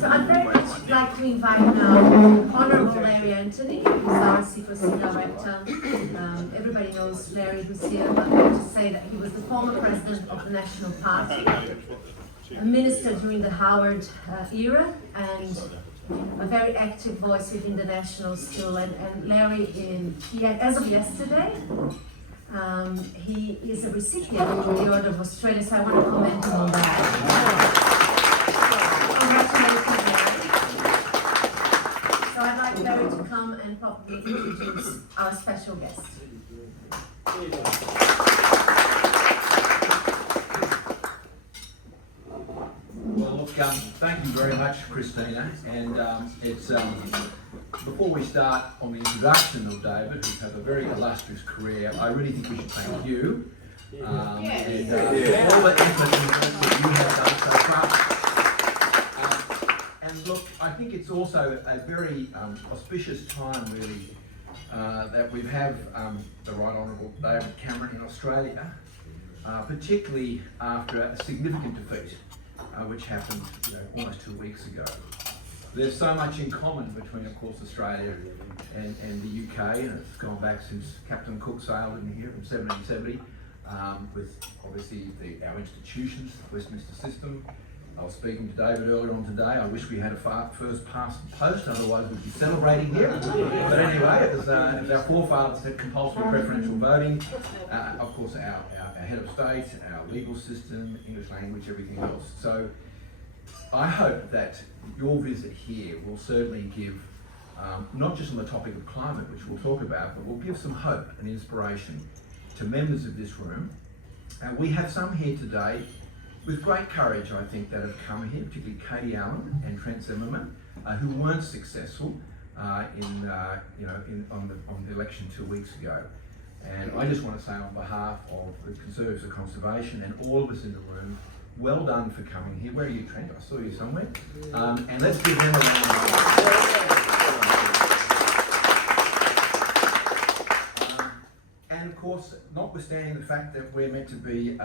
So I'd very much like to invite now Honourable Larry Anthony, who's our C4C Director. Everybody knows Larry who's here, but I want to say that he was the former President of the National Party, a minister during the Howard era, and a very active voice within the National still. And Larry, as of yesterday, he is a recipient of the Order of Australia, so I want to comment on that. Congratulations, Larry. So I'd like Larry to come and probably introduce our special guest. Well, look, thank you very much, Christina. And it's before we start on the introduction of David, who's had a very illustrious career, I really think we should thank you and all the effort that you have done so far. And look, I think it's also a very auspicious time, really, that we have the Right Honourable David Cameron in Australia, particularly after a significant defeat, which happened almost 2 weeks ago. There's so much in common between, of course, Australia and the UK, and it's gone back since Captain Cook sailed in here in 1770, with obviously our institutions, the Westminster system. I was speaking to David earlier on today. I wish we had a first past the post, otherwise we'd be celebrating here. But anyway, it was our forefathers had compulsory preferential voting. Of course, our head of state, our legal system, English language, everything else. So I hope that your visit here will certainly give, not just on the topic of climate, which we'll talk about, but will give some hope and inspiration to members of this room. And we have some here today with great courage, I think, that have come here, particularly Katie Allen and Trent Zimmerman, who weren't successful on the election 2 weeks ago. And I just want to say on behalf of the Conservatives of Conservation and all of us in the room, well done for coming here. Where are you, Trent? I saw you somewhere. And let's give them a round of applause. And of course, notwithstanding the fact that we're meant to be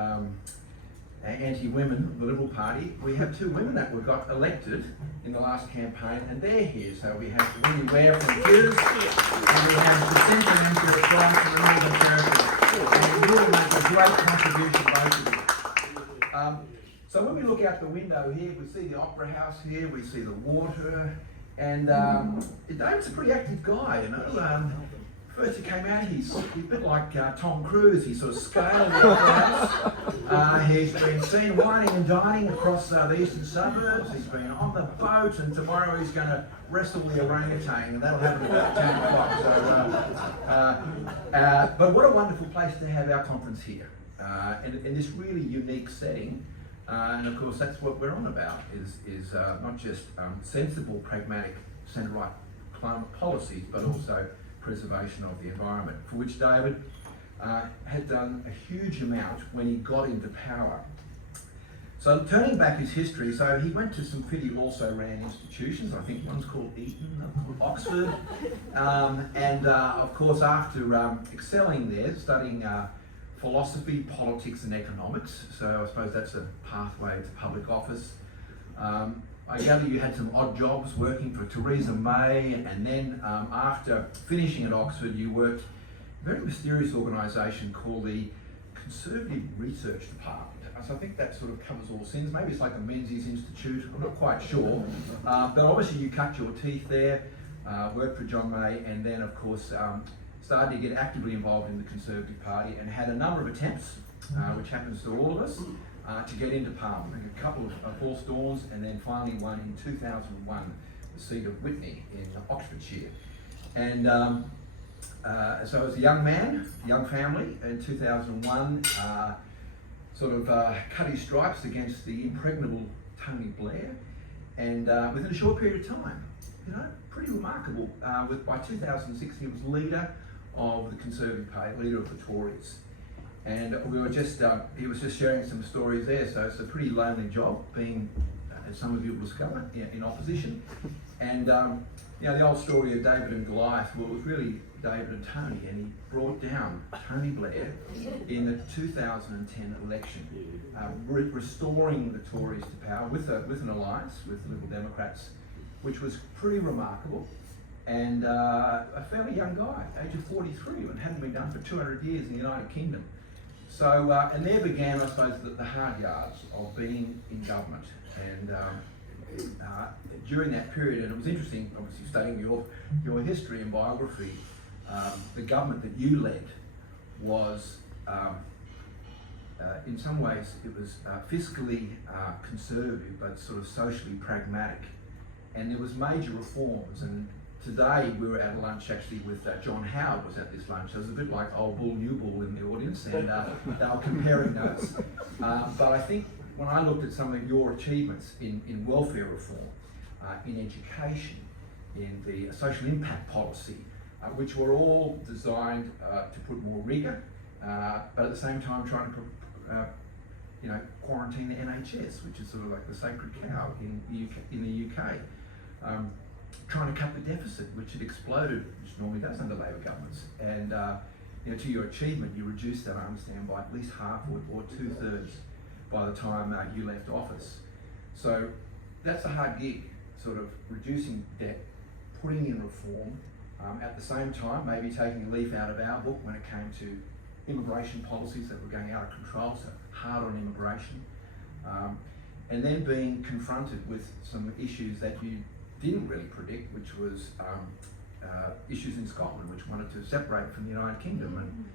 anti-women, the Liberal Party, we have 2 women that were got elected in the last campaign, and they're here. So we have Winnie Ware from Hughes, and we have Jacinta Andrew from the Northern Territory. And it will make a great contribution, both of you. So when we look out the window here, we see the Opera House here, we see the water, and David's a pretty active guy, First he came out, he's a bit like Tom Cruise. He sort of scaled the Opera House. He's been seen whining and dining across the eastern suburbs. He's been on the boat, and tomorrow he's going to wrestle the orangutan, and that'll happen about 10 o'clock. But what a wonderful place to have our conference here, in this really unique setting. And of course, that's what we're on about, is not just sensible, pragmatic, centre-right climate policies, but also preservation of the environment, for which David had done a huge amount when he got into power. So turning back his history, so he went to some pretty also-ran institutions. I think one's called Eton, Oxford, and of course after excelling there, studying philosophy, politics and economics, so I suppose that's a pathway to public office. I gather you had some odd jobs working for Theresa May, and then after finishing at Oxford, you worked in a very mysterious organisation called the Conservative Research Department. So I think that sort of covers all sins. Maybe it's like the Menzies Institute, I'm not quite sure. But obviously you cut your teeth there, worked for John May, and then of course started to get actively involved in the Conservative Party and had a number of attempts, which happens to all of us, to get into Parliament. A couple of false dawns, and then finally won in 2001 the seat of Witney in Oxfordshire. And so as a young man, young family, in 2001, cut his stripes against the impregnable Tony Blair, and within a short period of time, pretty remarkable. By 2006, he was leader of the Conservative Party, leader of the Tories. And he was just sharing some stories there, so it's a pretty lonely job being, as some of you will discover, in opposition. And the old story of David and Goliath, well, it was really David and Tony, and he brought down Tony Blair in the 2010 election, restoring the Tories to power with an alliance with the Liberal Democrats, which was pretty remarkable. And a fairly young guy, age of 43, and hadn't been done for 200 years in the United Kingdom. So, and there began, I suppose, the hard yards of being in government. And during that period, and it was interesting, obviously studying your history and biography, the government that you led was, in some ways, it was fiscally conservative, but sort of socially pragmatic. And there was major reforms. And today we were at a lunch actually with John Howard was at this lunch. There was a bit like old bull, new bull in the audience, and they were comparing notes. But I think when I looked at some of your achievements in welfare reform, in education, in the social impact policy, which were all designed to put more rigour, but at the same time trying to quarantine the NHS, which is sort of like the sacred cow in the UK. Trying to cut the deficit, which had exploded, which normally does under Labor governments. And to your achievement, you reduced that, I understand, by at least half or 2/3 by the time you left office. So that's a hard gig, sort of reducing debt, putting in reform, at the same time maybe taking a leaf out of our book when it came to immigration policies that were going out of control, so hard on immigration. And then being confronted with some issues that you didn't really predict, which was issues in Scotland, which wanted to separate from the United Kingdom. And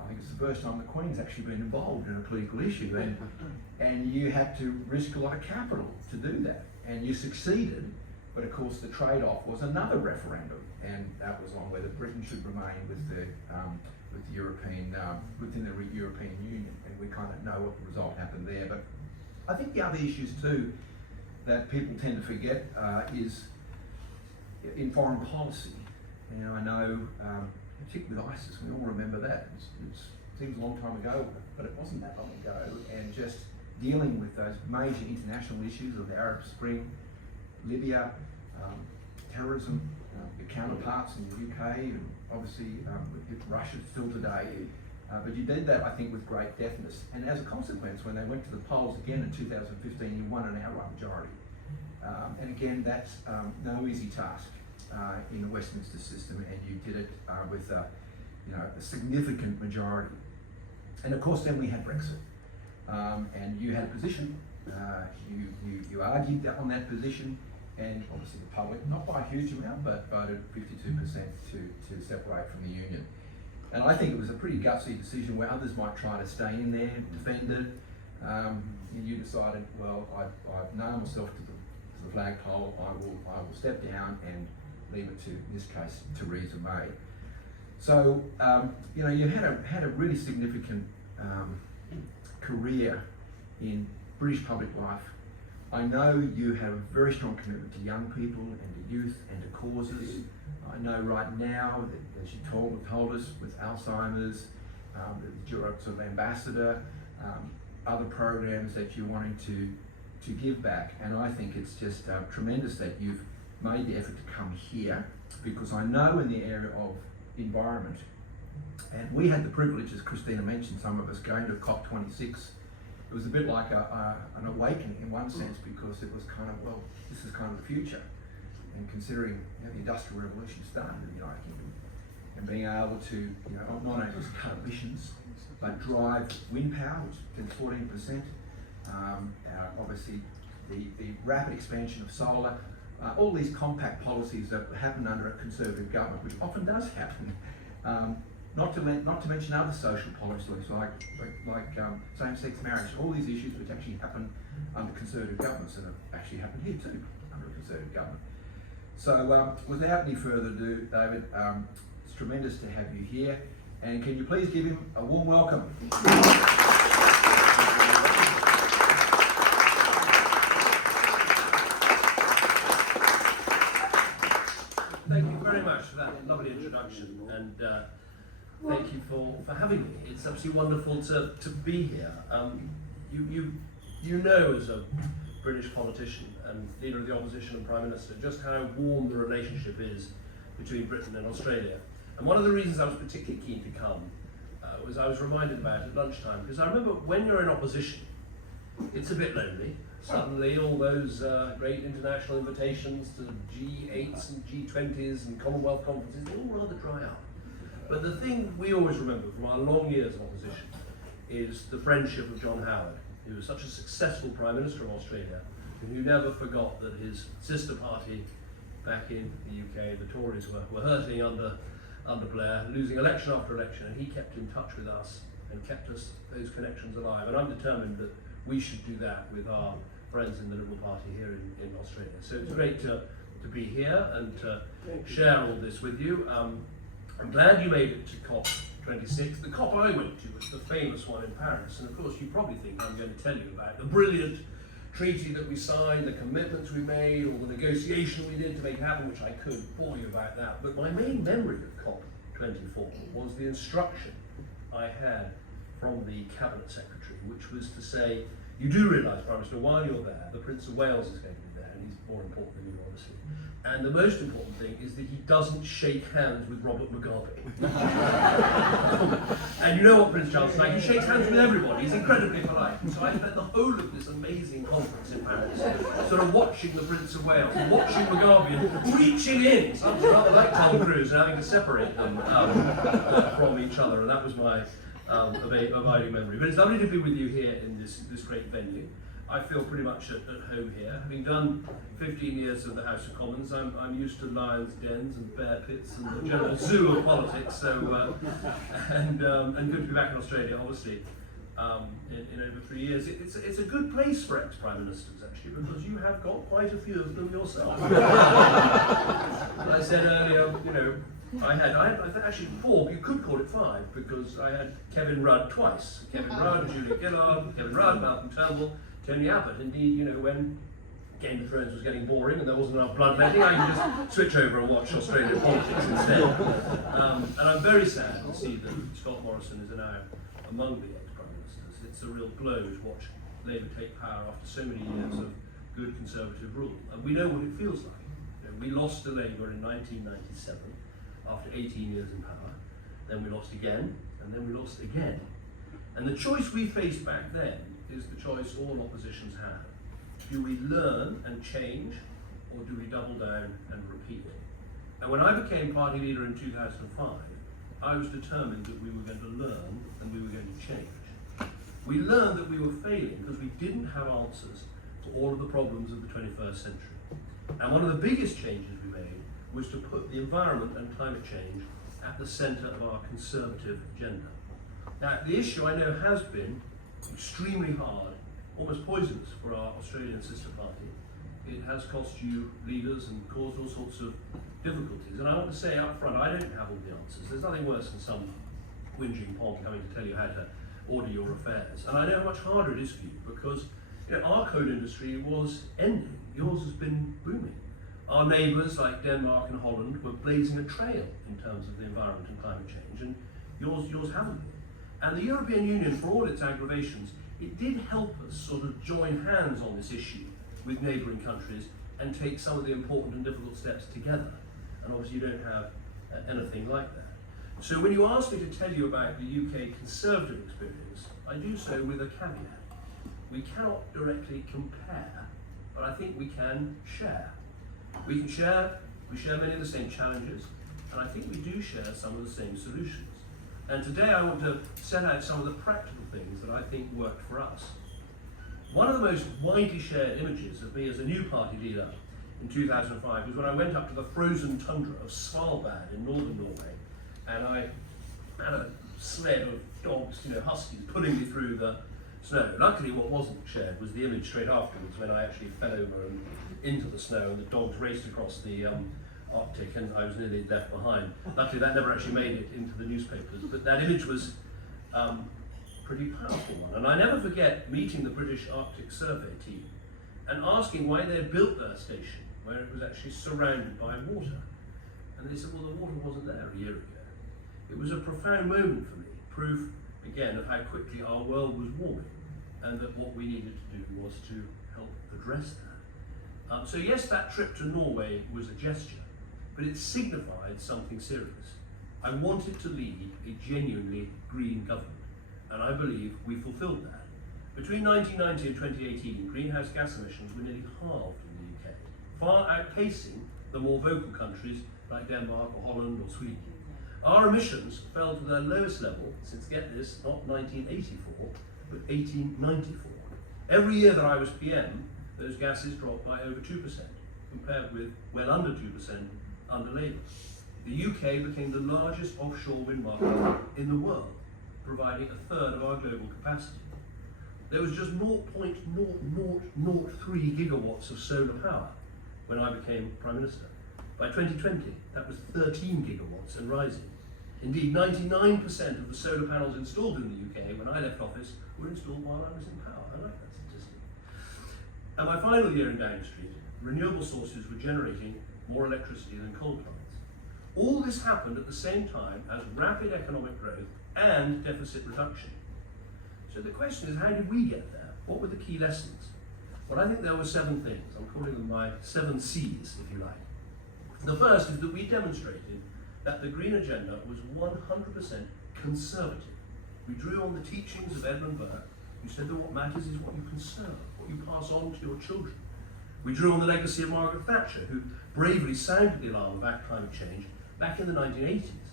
I think it's the first time the Queen's actually been involved in a political issue, and you had to risk a lot of capital to do that, and you succeeded. But of course, the trade-off was another referendum, and that was on whether Britain should remain with the European within the European Union, and we kind of know what the result happened there. But I think the other issues too that people tend to forget is in foreign policy. I know, particularly with ISIS, we all remember that. It seems a long time ago, but it wasn't that long ago. And just dealing with those major international issues of the Arab Spring, Libya, terrorism, your counterparts in the UK, and obviously with Russia still today. But you did that, I think, with great deftness. And as a consequence, when they went to the polls again in 2015, you won an outright majority. And again, that's no easy task in the Westminster system, and you did it with a significant majority. And of course, then we had Brexit, and you had a position. You argued on that position, and obviously the public, not by a huge amount, but voted 52% to separate from the union. And I think it was a pretty gutsy decision where others might try to stay in there, defend it. And you decided, well, I've nailed myself to the flagpole. I will step down and leave it to, in this case, Theresa May. So you had a really significant career in British public life. I know you have a very strong commitment to young people and to youth and to causes. I know right now that, as you told us, with Alzheimer's, that you're a sort of ambassador, other programs that you're wanting to give back. And I think it's just tremendous that you've made the effort to come here, because I know in the area of environment, and we had the privilege, as Christina mentioned, some of us going to COP26. It was a bit like an awakening in one sense, because it was kind of, well, this is kind of the future. And considering the Industrial Revolution started in the United Kingdom, and being able to not only just cut emissions, but drive wind power, which is 14%, obviously the rapid expansion of solar, all these compact policies that happen under a conservative government, which often does happen. Not to mention other social policies like same-sex marriage, all these issues which actually happen under conservative governments, and have actually happened here too under a conservative government. So without any further ado, David, it's tremendous to have you here, and can you please give him a warm welcome? Thank you very much for that lovely introduction, and thank you for having me. It's absolutely wonderful to be here. You know, as a British politician and leader of the opposition and Prime Minister, just how warm the relationship is between Britain and Australia. And one of the reasons I was particularly keen to come was I was reminded about it at lunchtime, because I remember when you're in opposition, it's a bit lonely. Suddenly all those great international invitations to G8s and G20s and Commonwealth conferences, they all rather dry up. But the thing we always remember from our long years of opposition is the friendship of John Howard, who was such a successful Prime Minister of Australia, and who never forgot that his sister party back in the UK, the Tories, were hurting under Blair, losing election after election, and he kept in touch with us and kept us those connections alive. And I'm determined that we should do that with our friends in the Liberal Party here in Australia. So it's great to be here and to share all this with you. I'm glad you made it to COP26. The COP I went to was the famous one in Paris, and of course you probably think I'm going to tell you about the brilliant treaty that we signed, the commitments we made, all the negotiation we did to make it happen, which I could bore you about that. But my main memory of COP24 was the instruction I had from the Cabinet Secretary, which was to say, you do realise, Prime Minister, while you're there, the Prince of Wales is going to be there, and he's more important than you, obviously. And the most important thing is that he doesn't shake hands with Robert Mugabe. And you know what Prince Charles is like, he shakes hands with everybody, he's incredibly polite. So I spent the whole of this amazing conference in Paris sort of watching the Prince of Wales, watching Mugabe and reaching in, something rather like Tom Cruise, and having to separate them from each other, and that was my abiding memory. But it's lovely to be with you here in this great venue. I feel pretty much at home here. Having done 15 years of the House of Commons, I'm used to lions' dens and bear pits and the general zoo of politics. So and good to be back in Australia, obviously, in over 3 years. It's a good place for ex-prime ministers, actually, because you have got quite a few of them yourself. I said earlier, you know, I had actually 4, you could call it 5, because I had Kevin Rudd twice. Kevin Rudd, Julia Gillard, Kevin Rudd, Malcolm Turnbull, Tony Abbott. Indeed, you know, when Game of Thrones was getting boring and there wasn't enough bloodletting, I could just switch over and watch Australian politics instead. And I'm very sad to see that Scott Morrison is now among the ex-prime ministers. It's a real blow to watch Labour take power after so many years of good Conservative rule. And we know what it feels like. You know, we lost to Labour in 1997 after 18 years in power. Then we lost again, and then we lost again. And the choice we faced back then is the choice all oppositions have. Do we learn and change, or do we double down and repeat? And when I became party leader in 2005, I was determined that we were going to learn and we were going to change. We learned that we were failing because we didn't have answers to all of the problems of the 21st century. And one of the biggest changes we made was to put the environment and climate change at the centre of our Conservative agenda. Now, the issue I know has been extremely hard, almost poisonous for our Australian sister party. It has cost you leaders and caused all sorts of difficulties. And I want to say up front, I don't have all the answers. There's nothing worse than some whinging pom coming to tell you how to order your affairs. And I know how much harder it is for you, because you know, our coal industry was ending. Yours has been booming. Our neighbours like Denmark and Holland were blazing a trail in terms of the environment and climate change, and yours haven't been. And the European Union, for all its aggravations, it did help us sort of join hands on this issue with neighbouring countries and take some of the important and difficult steps together. And obviously you don't have anything like that. So when you ask me to tell you about the UK Conservative experience, I do so with a caveat. We cannot directly compare, but I think we can share. We share many of the same challenges, and I think we do share some of the same solutions. And today I want to set out some of the practical things that I think worked for us. One of the most widely shared images of me as a new party leader in 2005 was when I went up to the frozen tundra of Svalbard in northern Norway, and I had a sled of dogs, you know, huskies, pulling me through the snow. Luckily what wasn't shared was the image straight afterwards when I actually fell over and into the snow and the dogs raced across the Arctic and I was nearly left behind. Luckily that never actually made it into the newspapers, but that image was a pretty powerful one. And I never forget meeting the British Arctic Survey team and asking why they had built their station where it was actually surrounded by water. And they said, well, the water wasn't there a year ago. It was a profound moment for me, proof again of how quickly our world was warming and that what we needed to do was to help address that. So yes, that trip to Norway was a gesture, but it signified something serious. I wanted to lead a genuinely green government, and I believe we fulfilled that. Between 1990 and 2018, greenhouse gas emissions were nearly halved in the UK, far outpacing the more vocal countries like Denmark or Holland or Sweden. Our emissions fell to their lowest level since, get this, not 1984, but 1894. Every year that I was PM, those gases dropped by over 2%, compared with well under 2% under Labour. The UK became the largest offshore wind market in the world, providing a third of our global capacity. There was just 0.0003 gigawatts of solar power when I became Prime Minister. By 2020, that was 13 gigawatts and rising. Indeed, 99% of the solar panels installed in the UK when I left office were installed while I was in power. I like that statistic. At my final year in Downing Street, renewable sources were generating more electricity than coal plants. All this happened at the same time as rapid economic growth and deficit reduction. So the question is, how did we get there? What were the key lessons? Well, I think there were 7 things. I'm calling them my 7 C's, if you like. The first is that we demonstrated that the green agenda was 100% conservative. We drew on the teachings of Edmund Burke, who said that what matters is what you conserve, what you pass on to your children. We drew on the legacy of Margaret Thatcher, who bravely sounded the alarm about climate change back in the 1980s.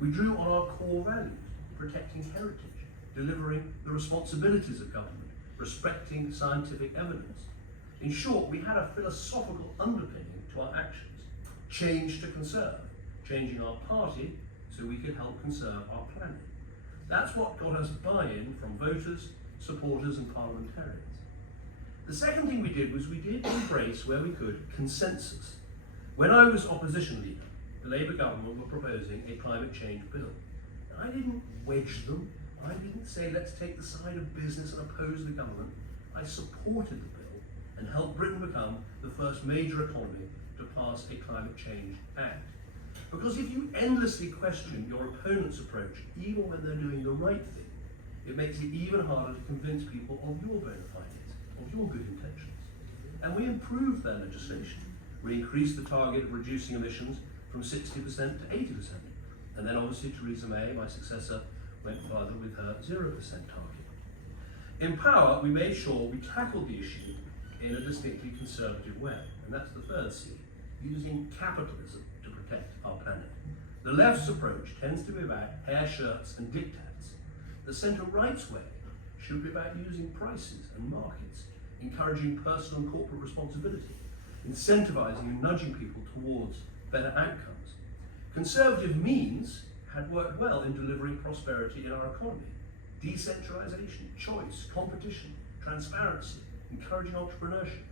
We drew on our core values, protecting heritage, delivering the responsibilities of government, respecting scientific evidence. In short, we had a philosophical underpinning to our actions. Change to conserve, changing our party so we could help conserve our planet. That's what got us buy-in from voters, supporters and parliamentarians. The second thing we did was we did embrace, where we could, consensus. When I was opposition leader, the Labour government were proposing a climate change bill. I didn't wedge them. I didn't say, let's take the side of business and oppose the government. I supported the bill and helped Britain become the first major economy to pass a climate change act. Because if you endlessly question your opponent's approach, even when they're doing the right thing, it makes it even harder to convince people of your bona fides, of your good intentions. And we improved their legislation. We increased the target of reducing emissions from 60% to 80%. And then obviously Theresa May, my successor, went further with her 0% target. In power, we made sure we tackled the issue in a distinctly conservative way. And that's the third C, using capitalism to protect our planet. The left's approach tends to be about hair shirts and diktats. The centre-right's way should be about using prices and markets, encouraging personal and corporate responsibility, incentivising and nudging people towards better outcomes. Conservative means had worked well in delivering prosperity in our economy. Decentralisation, choice, competition, transparency, encouraging entrepreneurship.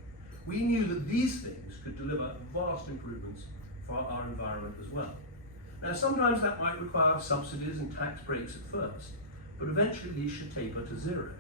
We knew that these things could deliver vast improvements for our environment as well. Now, sometimes that might require subsidies and tax breaks at first, but eventually these should taper to 0.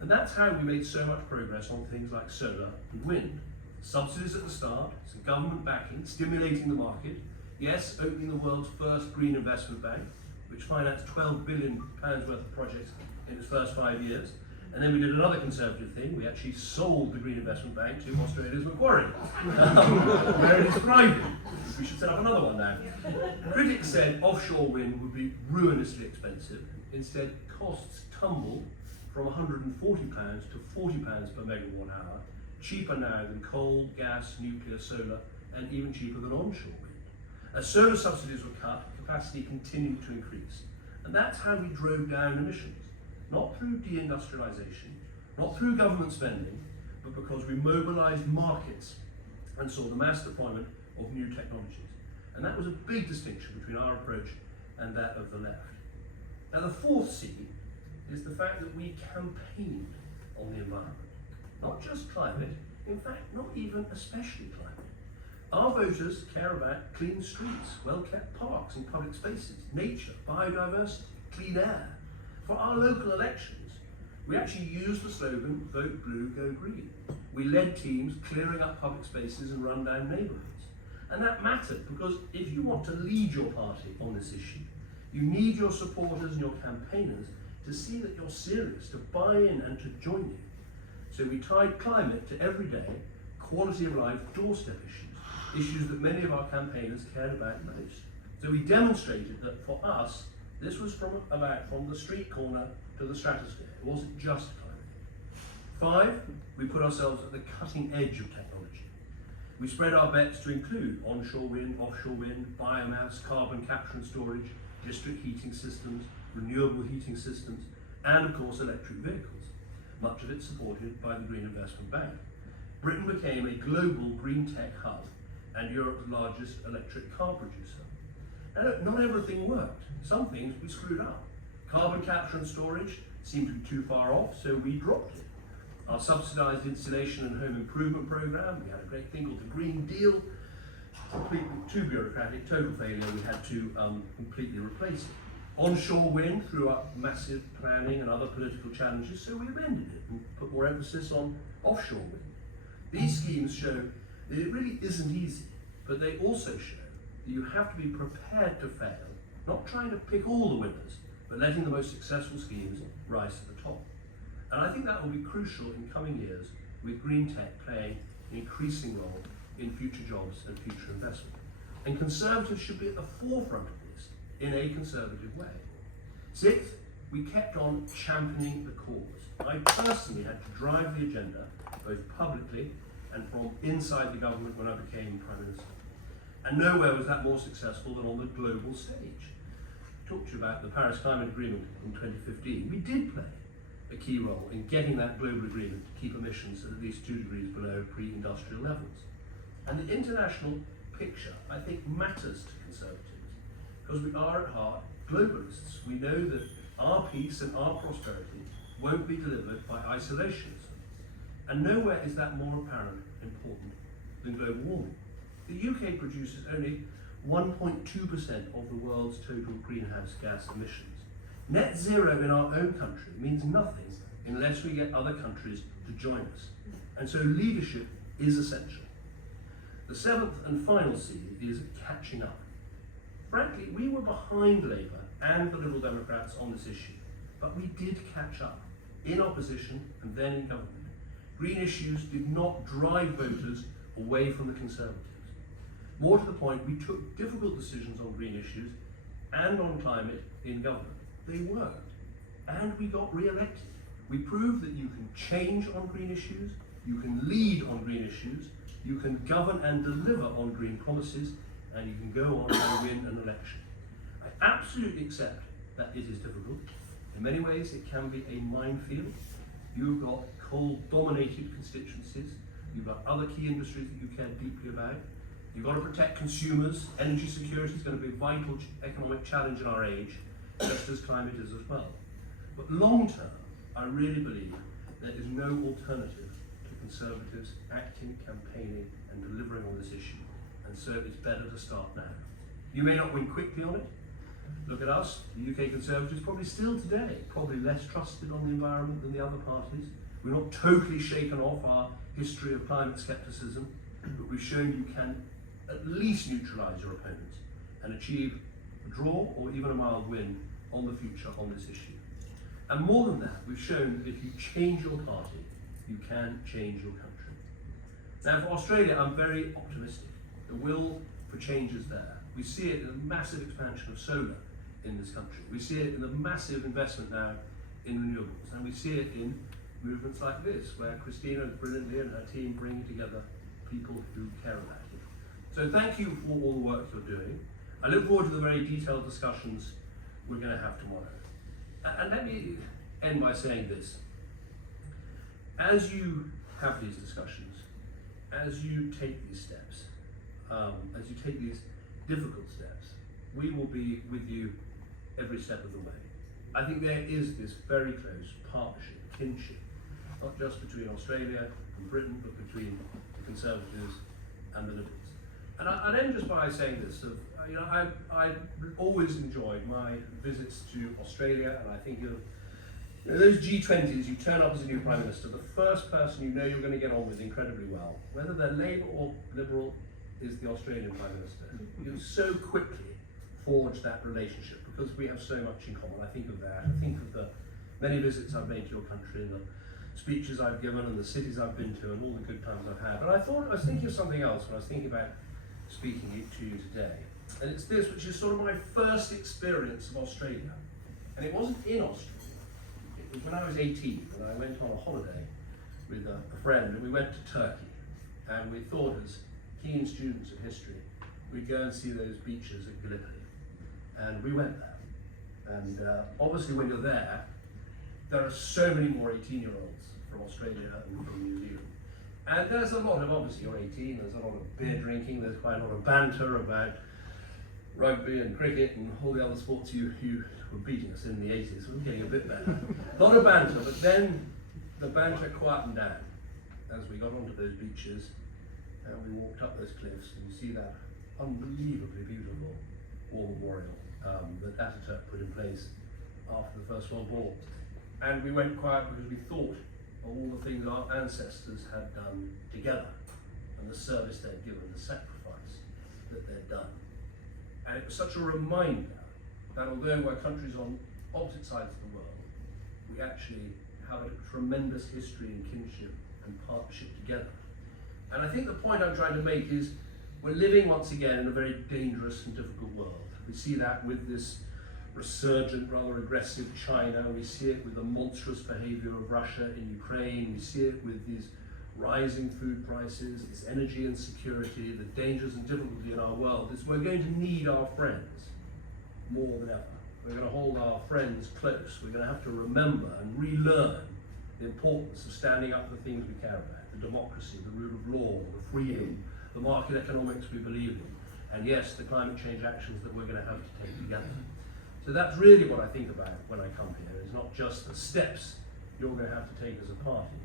And that's how we made so much progress on things like solar and wind. Subsidies at the start, some government backing, stimulating the market, yes, opening the world's first green investment bank, which financed £12 billion worth of projects in its first 5 years. And then we did another conservative thing. We actually sold the Green Investment Bank to Australia's Macquarie. Where it is thriving. We should set up another one now. Critics said offshore wind would be ruinously expensive. Instead, costs tumbled from £140 to £40 per megawatt hour, cheaper now than coal, gas, nuclear, solar, and even cheaper than onshore wind. As solar subsidies were cut, capacity continued to increase. And that's how we drove down emissions. Not through deindustrialisation, not through government spending, but because we mobilised markets and saw the mass deployment of new technologies. And that was a big distinction between our approach and that of the left. Now the fourth C is the fact that we campaigned on the environment. Not just climate, in fact, not even especially climate. Our voters care about clean streets, well-kept parks and public spaces, nature, biodiversity, clean air. For our local elections, we actually used the slogan, Vote Blue, Go Green. We led teams clearing up public spaces and run-down neighbourhoods. And that mattered because if you want to lead your party on this issue, you need your supporters and your campaigners to see that you're serious, to buy in and to join you. So we tied climate to everyday, quality of life, doorstep issues that many of our campaigners cared about most. So we demonstrated that for us, this was from the street corner to the stratosphere. It wasn't just climate. 5, we put ourselves at the cutting edge of technology. We spread our bets to include onshore wind, offshore wind, biomass, carbon capture and storage, district heating systems, renewable heating systems, and of course electric vehicles, much of it supported by the Green Investment Bank. Britain became a global green tech hub and Europe's largest electric car producer. Now look, not everything worked. Some things we screwed up. Carbon capture and storage seemed to be too far off, so we dropped it. Our subsidised installation and home improvement programme, we had a great thing called the Green Deal, completely too bureaucratic, total failure, we had to completely replace it. Onshore wind threw up massive planning and other political challenges, so we amended it and put more emphasis on offshore wind. These schemes show that it really isn't easy, but they also show that you have to be prepared to fail, not trying to pick all the winners, but letting the most successful schemes rise to the top. And I think that will be crucial in coming years, with green tech playing an increasing role in future jobs and future investment. And Conservatives should be at the forefront of this in a conservative way. 6th, we kept on championing the cause. I personally had to drive the agenda, both publicly and from inside the government when I became Prime Minister. And nowhere was that more successful than on the global stage. I talked to you about the Paris Climate Agreement in 2015. We did play a key role in getting that global agreement to keep emissions at least 2 degrees below pre-industrial levels. And the international picture, I think, matters to Conservatives, because we are at heart globalists. We know that our peace and our prosperity won't be delivered by isolationism. And nowhere is that more apparent and important than global warming. The UK produces only 1.2% of the world's total greenhouse gas emissions. Net zero in our own country means nothing unless we get other countries to join us. And so leadership is essential. The 7th and final C is catching up. Frankly, we were behind Labour and the Liberal Democrats on this issue, but we did catch up in opposition and then in government. Green issues did not drive voters away from the Conservatives. More to the point, we took difficult decisions on green issues and on climate in government. They worked, and we got re-elected. We proved that you can change on green issues, you can lead on green issues, you can govern and deliver on green promises, and you can go on and win an election. I absolutely accept that it is difficult. In many ways, it can be a minefield. You've got coal-dominated constituencies, you've got other key industries that you care deeply about, you've got to protect consumers. Energy security is going to be a vital economic challenge in our age, just as climate is as well. But long term, I really believe there is no alternative to Conservatives acting, campaigning and delivering on this issue. And so it's better to start now. You may not win quickly on it. Look at us, the UK Conservatives, probably still today, probably less trusted on the environment than the other parties. We're not totally shaken off our history of climate scepticism, but we've shown you can at least neutralise your opponents and achieve a draw or even a mild win on the future on this issue. And more than that, we've shown that if you change your party, you can change your country. Now for Australia, I'm very optimistic. The will for change is there. We see it in the massive expansion of solar in this country. We see it in the massive investment now in renewables. And we see it in movements like this, where Christina brilliantly and her team bring together people who care about it. So thank you for all the work you're doing. I look forward to the very detailed discussions we're going to have tomorrow. And let me end by saying this. As you have these discussions, as you take these steps, as you take these difficult steps, we will be with you every step of the way. I think there is this very close partnership, kinship, not just between Australia and Britain, but between the Conservatives and the Liberals. And I'd end just by saying this, I've always enjoyed my visits to Australia, and I think those G20s, you turn up as a new Prime Minister, the first person you know you're going to get on with incredibly well, whether they're Labour or Liberal, is the Australian Prime Minister. You so quickly forge that relationship because we have so much in common. I think of that. I think of the many visits I've made to your country and the speeches I've given and the cities I've been to and all the good times I've had. But I was thinking of something else when I was thinking about speaking to you today. And it's this which is sort of my first experience of Australia. And it wasn't in Australia. It was when I was 18, and I went on a holiday with a friend, and we went to Turkey. And we thought, as keen students of history, we'd go and see those beaches at Gallipoli. And we went there. And obviously when you're there are so many more 18-year-olds from Australia and from New Zealand. And there's a lot of, obviously you're 18, there's a lot of beer drinking, there's quite a lot of banter about rugby and cricket and all the other sports you were beating us in the 80s. We're getting a bit better. A lot of banter, but then the banter quietened down as we got onto those beaches and we walked up those cliffs, and you see that unbelievably beautiful war memorial that Ataturk put in place after the First World War. And we went quiet because we thought of all the things our ancestors had done together and the service they'd given, the sacrifice that they'd done. And it was such a reminder that although we're countries on opposite sides of the world, we actually have a tremendous history and kinship and partnership together. And I think the point I'm trying to make is we're living once again in a very dangerous and difficult world. We see that with this resurgent, rather aggressive China. We see it with the monstrous behavior of Russia in Ukraine. We see it with these rising food prices, this energy insecurity, the dangers and difficulty in our world. We're going to need our friends more than ever. We're going to hold our friends close. We're going to have to remember and relearn the importance of standing up for things we care about, the democracy, the rule of law, the freedom, the market economics we believe in, and yes, the climate change actions that we're going to have to take together. So that's really what I think about when I come here. It's not just the steps you're going to have to take as a party,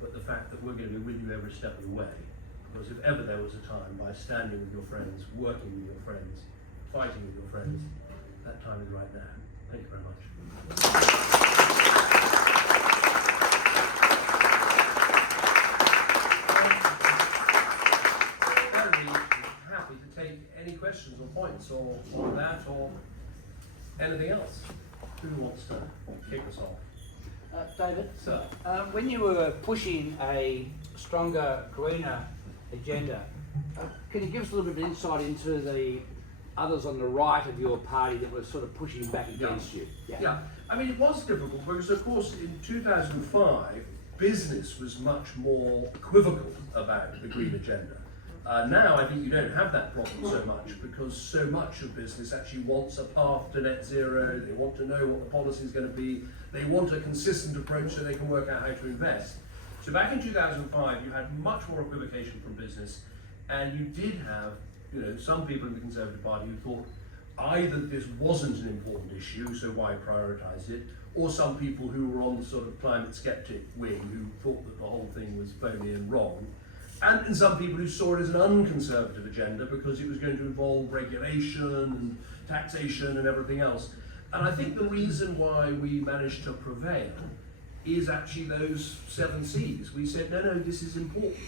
but the fact that we're going to be with you every step of the way. Because if ever there was a time, by standing with your friends, working with your friends, fighting with your friends, that time is right now. Thank you very much. Very happy to take any questions or points or that or anything else. Who wants to kick us off? David, Sir. when you were pushing a stronger, greener agenda, can you give us a little bit of insight into the others on the right of your party that were sort of pushing back against you? Yeah, I mean, it was difficult because, of course, in 2005, business was much more equivocal about the green agenda. Now, I think you don't have that problem so much because so much of business actually wants a path to net zero. They want to know what the policy is going to be. They want a consistent approach so they can work out how to invest. So back in 2005, you had much more equivocation from business, and you did have, some people in the Conservative Party who thought either this wasn't an important issue, so why prioritise it, or some people who were on the sort of climate skeptic wing who thought that the whole thing was phony and wrong. And some people who saw it as an unconservative agenda because it was going to involve regulation and taxation and everything else. And I think the reason why we managed to prevail is actually those 7 C's. We said, no, this is important.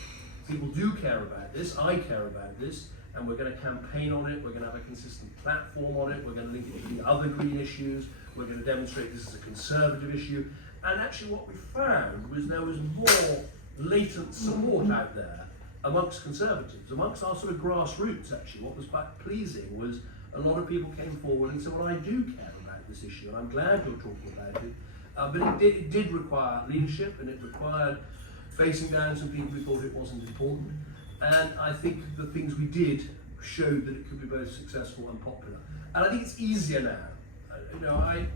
People do care about this, I care about this, and we're going to campaign on it, we're going to have a consistent platform on it, we're going to link it to the other green issues, we're going to demonstrate this is a conservative issue. And actually what we found was there was more latent support out there amongst Conservatives, amongst our sort of grassroots actually. What was quite pleasing was a lot of people came forward and said, well, I do care about this issue and I'm glad you're talking about it. But it did require leadership, and it required facing down some people who thought it wasn't important. And I think the things we did showed that it could be both successful and popular. And I think it's easier now. I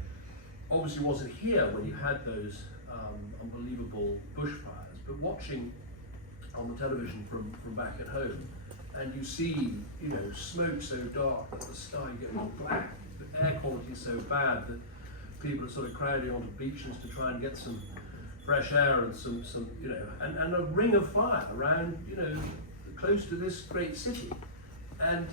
obviously wasn't here when you had those unbelievable bushfires, but watching on the television from back at home, and you see, smoke so dark that the sky gets black, the air quality is so bad that people are sort of crowding onto beaches to try and get some fresh air and some and a ring of fire around, close to this great city. And,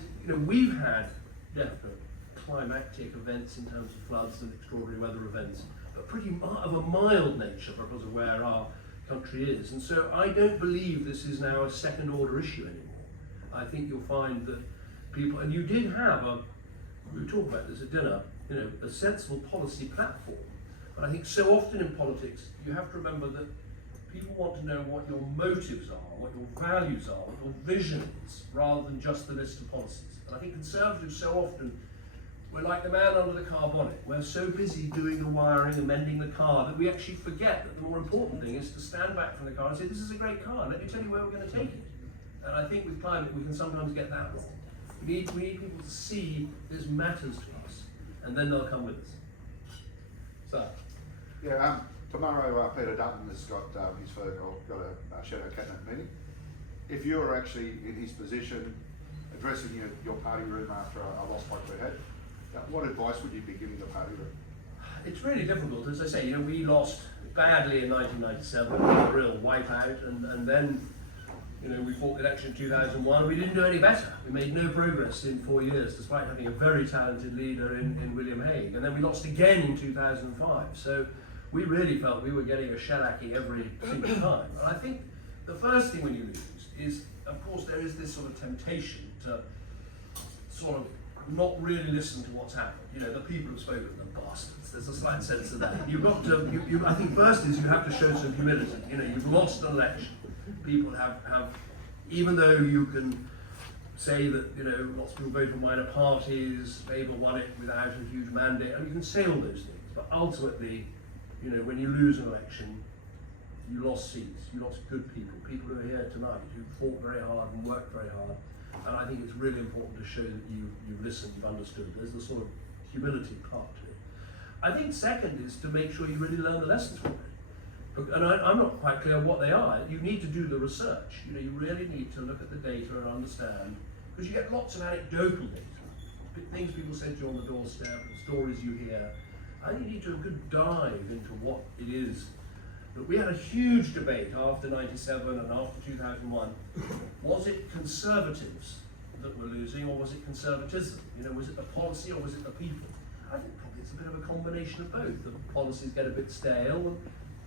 we've had definite climatic events in terms of floods and extraordinary weather events, but pretty of a mild nature because of where our country is. And so I don't believe this is now a second order issue anymore. I think you'll find that people, and you did have we were talking about this at dinner, a sensible policy platform. But I think so often in politics, you have to remember that People want to know what your motives are, what your values are, what your vision is, rather than just the list of policies. And I think Conservatives so often, we're like the man under the car bonnet. We're so busy doing the wiring and mending the car that we actually forget that the more important thing is to stand back from the car and say, this is a great car, let me tell you where we're going to take it. And I think with climate we can sometimes get that wrong. We need people to see this matters to us, and then they'll come with us. So, Yeah, tomorrow Peter Dutton has got his first, or got a shadow cabinet meeting. If you were actually in his position, addressing your party room after a loss like we had, what advice would you be giving the party room? it's really difficult, as I say, we lost badly in 1997, a real wipeout, and then, we fought the election in 2001, and we didn't do any better. We made no progress in 4 years, despite having a very talented leader in William Hague, and then we lost again in 2005. So we really felt we were getting a shellacking every single time. And I think the first thing when you lose is, of course, there is this sort of temptation to sort of not really listen to what's happened. The people have spoken, the bastards. There's a slight sense of that. You've got to, I think first is you have to show some humility. You've lost an election. People have, even though you can say that, lots of people vote for minor parties, Labour won it without a huge mandate, and you can say all those things, but ultimately, when you lose an election, you lost seats, you lost good people who are here tonight, who fought very hard and worked very hard, and I think it's really important to show that you've listened, you've understood. There's the sort of humility part to it. I think second is to make sure you really learn the lessons from it. And I'm not quite clear what they are. You need to do the research. You really need to look at the data and understand, because you get lots of anecdotal data, things people say to you on the doorstep, and stories you hear. I think you need to do a good dive into what it is. But we had a huge debate after 97 and after 2001. Was it Conservatives that were losing, or was it conservatism? Was it the policy or was it the people? I think probably it's a bit of a combination of both. The policies get a bit stale, and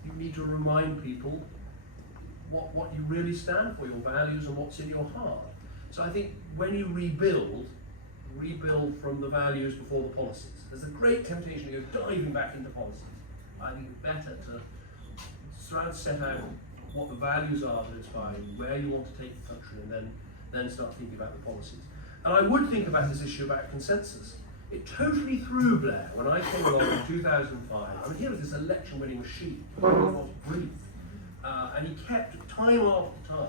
you need to remind people what you really stand for, your values and what's in your heart. So I think when you rebuild from the values before the policies. There's a great temptation to go diving back into policies. I think it's better to try and set out what the values are that inspire you, where you want to take the country, and then start thinking about the policies. And I would think about this issue about consensus. It totally threw Blair when I came along in 2005. I mean, he was this election-winning machine. He was brilliant. And he kept, time after time,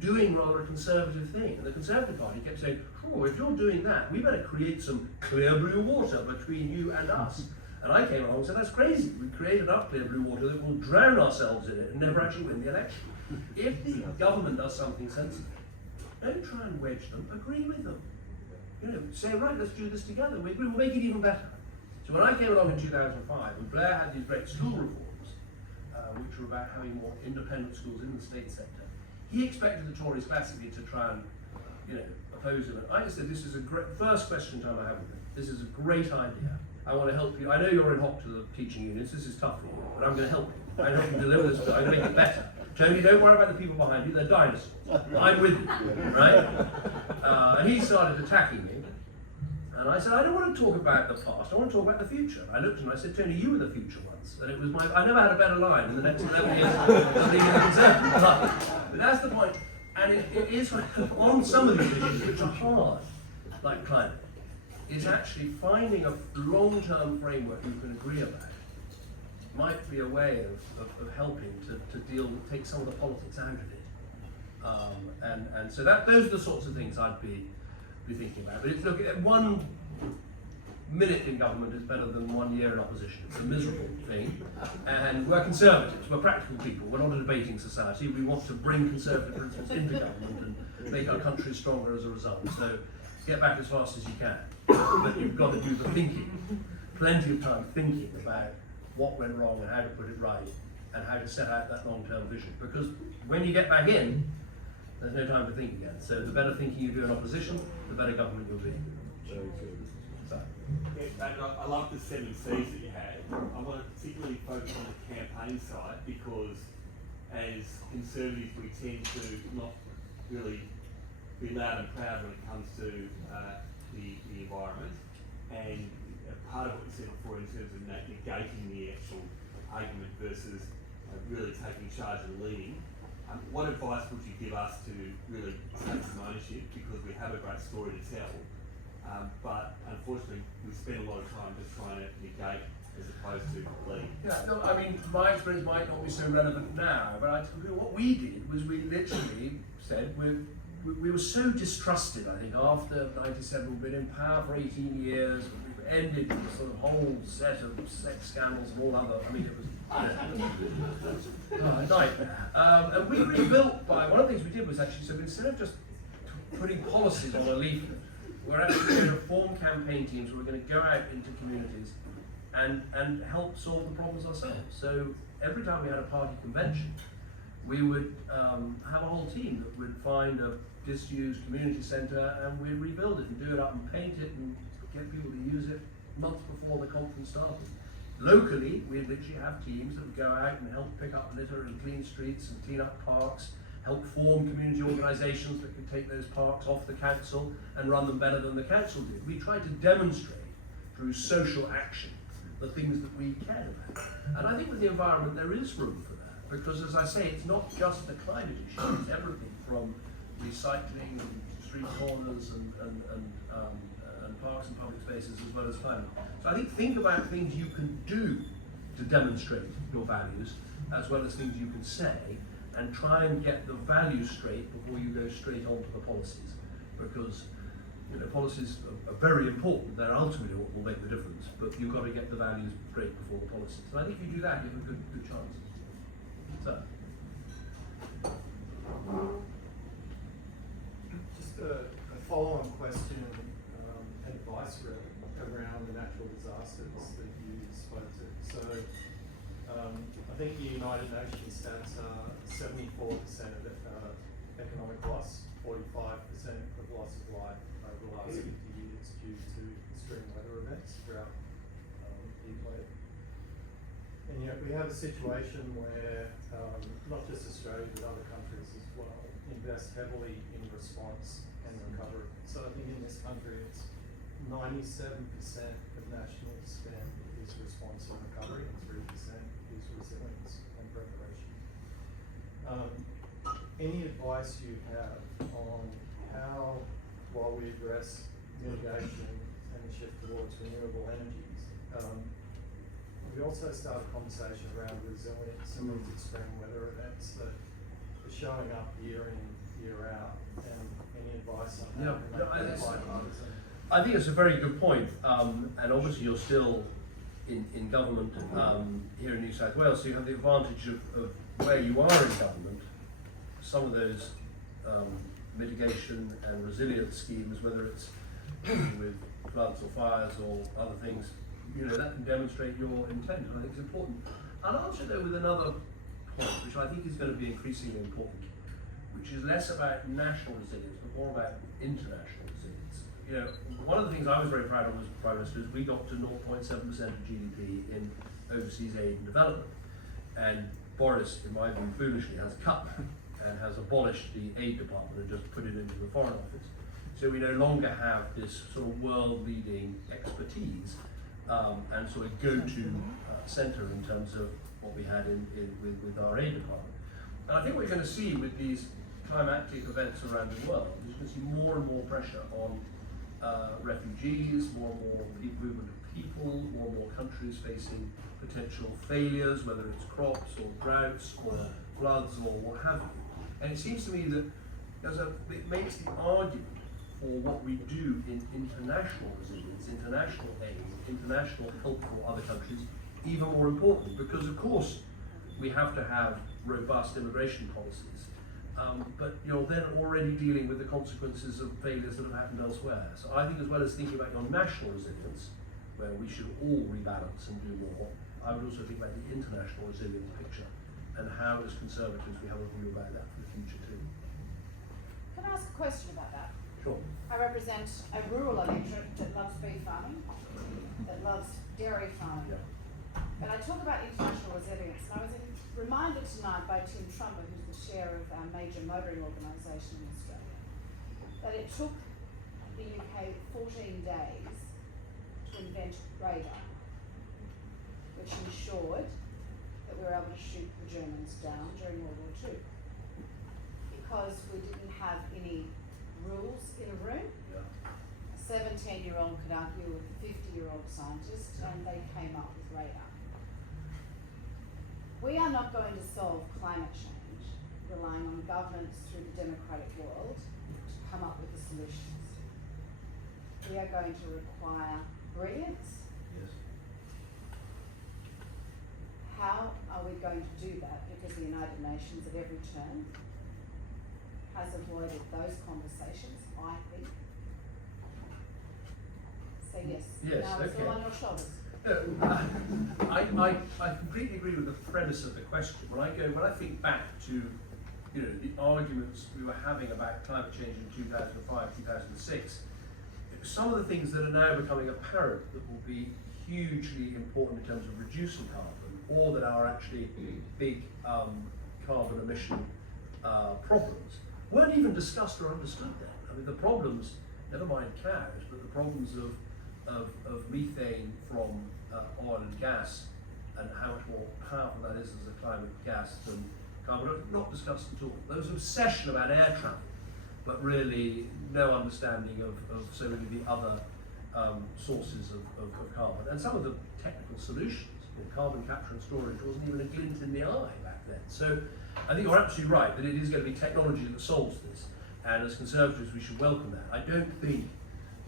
doing rather a conservative thing. And the Conservative Party kept saying, oh, if you're doing that, we better create some clear blue water between you and us. And I came along and said, that's crazy. We created enough clear blue water that we'll drown ourselves in it and never actually win the election. If the government does something sensible, don't try and wedge them, agree with them. Say, right, let's do this together. We'll make it even better. So when I came along in 2005, and Blair had these great school reforms, which were about having more independent schools in the state sector, he expected the Tories classically to try and, oppose him. And I just said, this is a great, first question time I have with him, this is a great idea. I want to help you. I know you're in hock to the teaching units, this is tough for you, but I'm going to help you. I'm going to help you deliver this, I'm going to make it better. Tony, don't worry about the people behind you, they're dinosaurs. I'm with you, right? And he started attacking me. And I said, I don't want to talk about the past, I want to talk about the future. I looked at him and I said, Tony, you were the future once. And it was I never had a better line in the next 11 years of leading the Conservative Party. But that's the point. And it is, on some of these issues, which are hard, like climate, is actually finding a long-term framework you can agree about might be a way of helping to take some of the politics out of it. And so those are the sorts of things I'd be thinking about. But look, 1 minute in government is better than 1 year in opposition. It's a miserable thing. And we're conservatives, we're practical people, we're not a debating society. We want to bring conservative principles into government and make our country stronger as a result. So get back as fast as you can. But you've got to do the thinking. Plenty of time thinking about what went wrong and how to put it right and how to set out that long-term vision. Because when you get back in, there's no time to think again. So the better thinking you do in opposition, the better government you'll be. Very good. So. Yeah, David, I love the 7 Cs that you had. I want to particularly focus on the campaign side because as Conservatives we tend to not really be loud and proud when it comes to the environment, and part of what you said before in terms of negating the actual argument versus really taking charge and leading. What advice would you give us to really take some ownership, because we have a great story to tell, but unfortunately we spend a lot of time just trying to negate as opposed to lead? Yeah, no, I mean, my experience might not be so relevant now, but what we did was we literally said we were so distrusted, I think, after 97, we've been in power for 18 years, we've ended the sort of whole set of sex scandals and all other, I mean, it was a nightmare. And we rebuilt one of the things we did was actually, so instead of just putting policies on a leaflet, we're actually going to form campaign teams where we're going to go out into communities and help solve the problems ourselves. So every time we had a party convention, we would have a whole team that would find a disused community centre and we'd rebuild it and do it up and paint it and get people to use it months before the conference started. Locally, we'd literally have teams that would go out and help pick up litter and clean streets and clean up parks, help form community organisations that could take those parks off the council and run them better than the council did. We tried to demonstrate through social action the things that we cared about. And I think with the environment there is room for that, because as I say, it's not just the climate issue, it's everything from recycling and street corners and parks and public spaces as well as climate. So I think about things you can do to demonstrate your values as well as things you can say, and try and get the values straight before you go straight onto the policies, because policies are very important. They're ultimately what will make the difference, but you've got to get the values straight before the policies. And I think if you do that, you have a good chance. So. Just a follow-on question, advice really, around the natural disasters that you spoke to. So I think the United Nations stats are 74% of economic loss, 45% of loss of life over the last 50 years due to extreme weather events throughout the equator. And yet we have a situation where not just Australia but other countries as well invest heavily in response and recovery. So I think in this country it's 97% of national spend is response and recovery, and 3% is resilience and preparation. Any advice you have on how, while we address mitigation and the shift towards renewable energies, we also start a conversation around resilience and these extreme weather events that are showing up year in, year out, and any advice on how to make that bipartisan? I think it's a very good point, and obviously you're still in government here in New South Wales, so you have the advantage of where you are in government. Some of those mitigation and resilience schemes, whether it's with floods or fires or other things, that can demonstrate your intent, and I think it's important. I'll answer though with another point, which I think is going to be increasingly important, which is less about national resilience, but more about international resilience. One of the things I was very proud of as Prime Minister is we got to 0.7% of GDP in overseas aid and development. And Boris, in my view, foolishly has cut that and has abolished the aid department and just put it into the Foreign Office. So we no longer have this sort of world-leading expertise and sort of go-to centre in terms of what we had with our aid department. And I think what we're going to see with these climatic events around the world is you're going to see more and more pressure on refugees, more and more movement of people, more and more countries facing potential failures, whether it's crops or droughts or floods or what have you. And it seems to me that it makes the argument for what we do in international resilience, international aid, international help for other countries even more important, because of course we have to have robust immigration policies. But you're then already dealing with the consequences of failures that have happened elsewhere. So I think as well as thinking about your national resilience, where we should all rebalance and do more, I would also think about the international resilience picture and how as Conservatives we have a view about that for the future too. Can I ask a question about that? Sure. I represent a rural electorate that loves beef farming, that loves dairy farming. Yeah. But I talk about international resilience, and I was reminded tonight by Tim Trumper, who's the chair of our major motoring organisation in Australia, that it took the UK 14 days to invent radar, which ensured that we were able to shoot the Germans down during World War II. Because we didn't have any rules in a room, a 17-year-old could argue with a 50-year-old scientist, and they came up with radar. We are not going to solve climate change relying on governments through the democratic world to come up with the solutions. We are going to require brilliance. Yes. How are we going to do that? Because the United Nations at every turn has avoided those conversations, I think. So yes, Yes, now it's all okay. on your shoulders. I completely agree with the premise of the question. When I think back to, you know, the arguments we were having about climate change in 2005, 2006, some of the things that are now becoming apparent that will be hugely important in terms of reducing carbon, or that are actually big carbon emission problems, weren't even discussed or understood then. I mean, the problems, never mind cows, but the problems of methane from oil and gas, and how much more powerful that is as a climate gas than carbon, not discussed at all. There was an obsession about air travel, but really no understanding of so many of the other sources of carbon. And some of the technical solutions, you know, carbon capture and storage wasn't even a glint in the eye back then. So I think you're absolutely right that it is going to be technology that solves this, and as Conservatives we should welcome that. I don't think,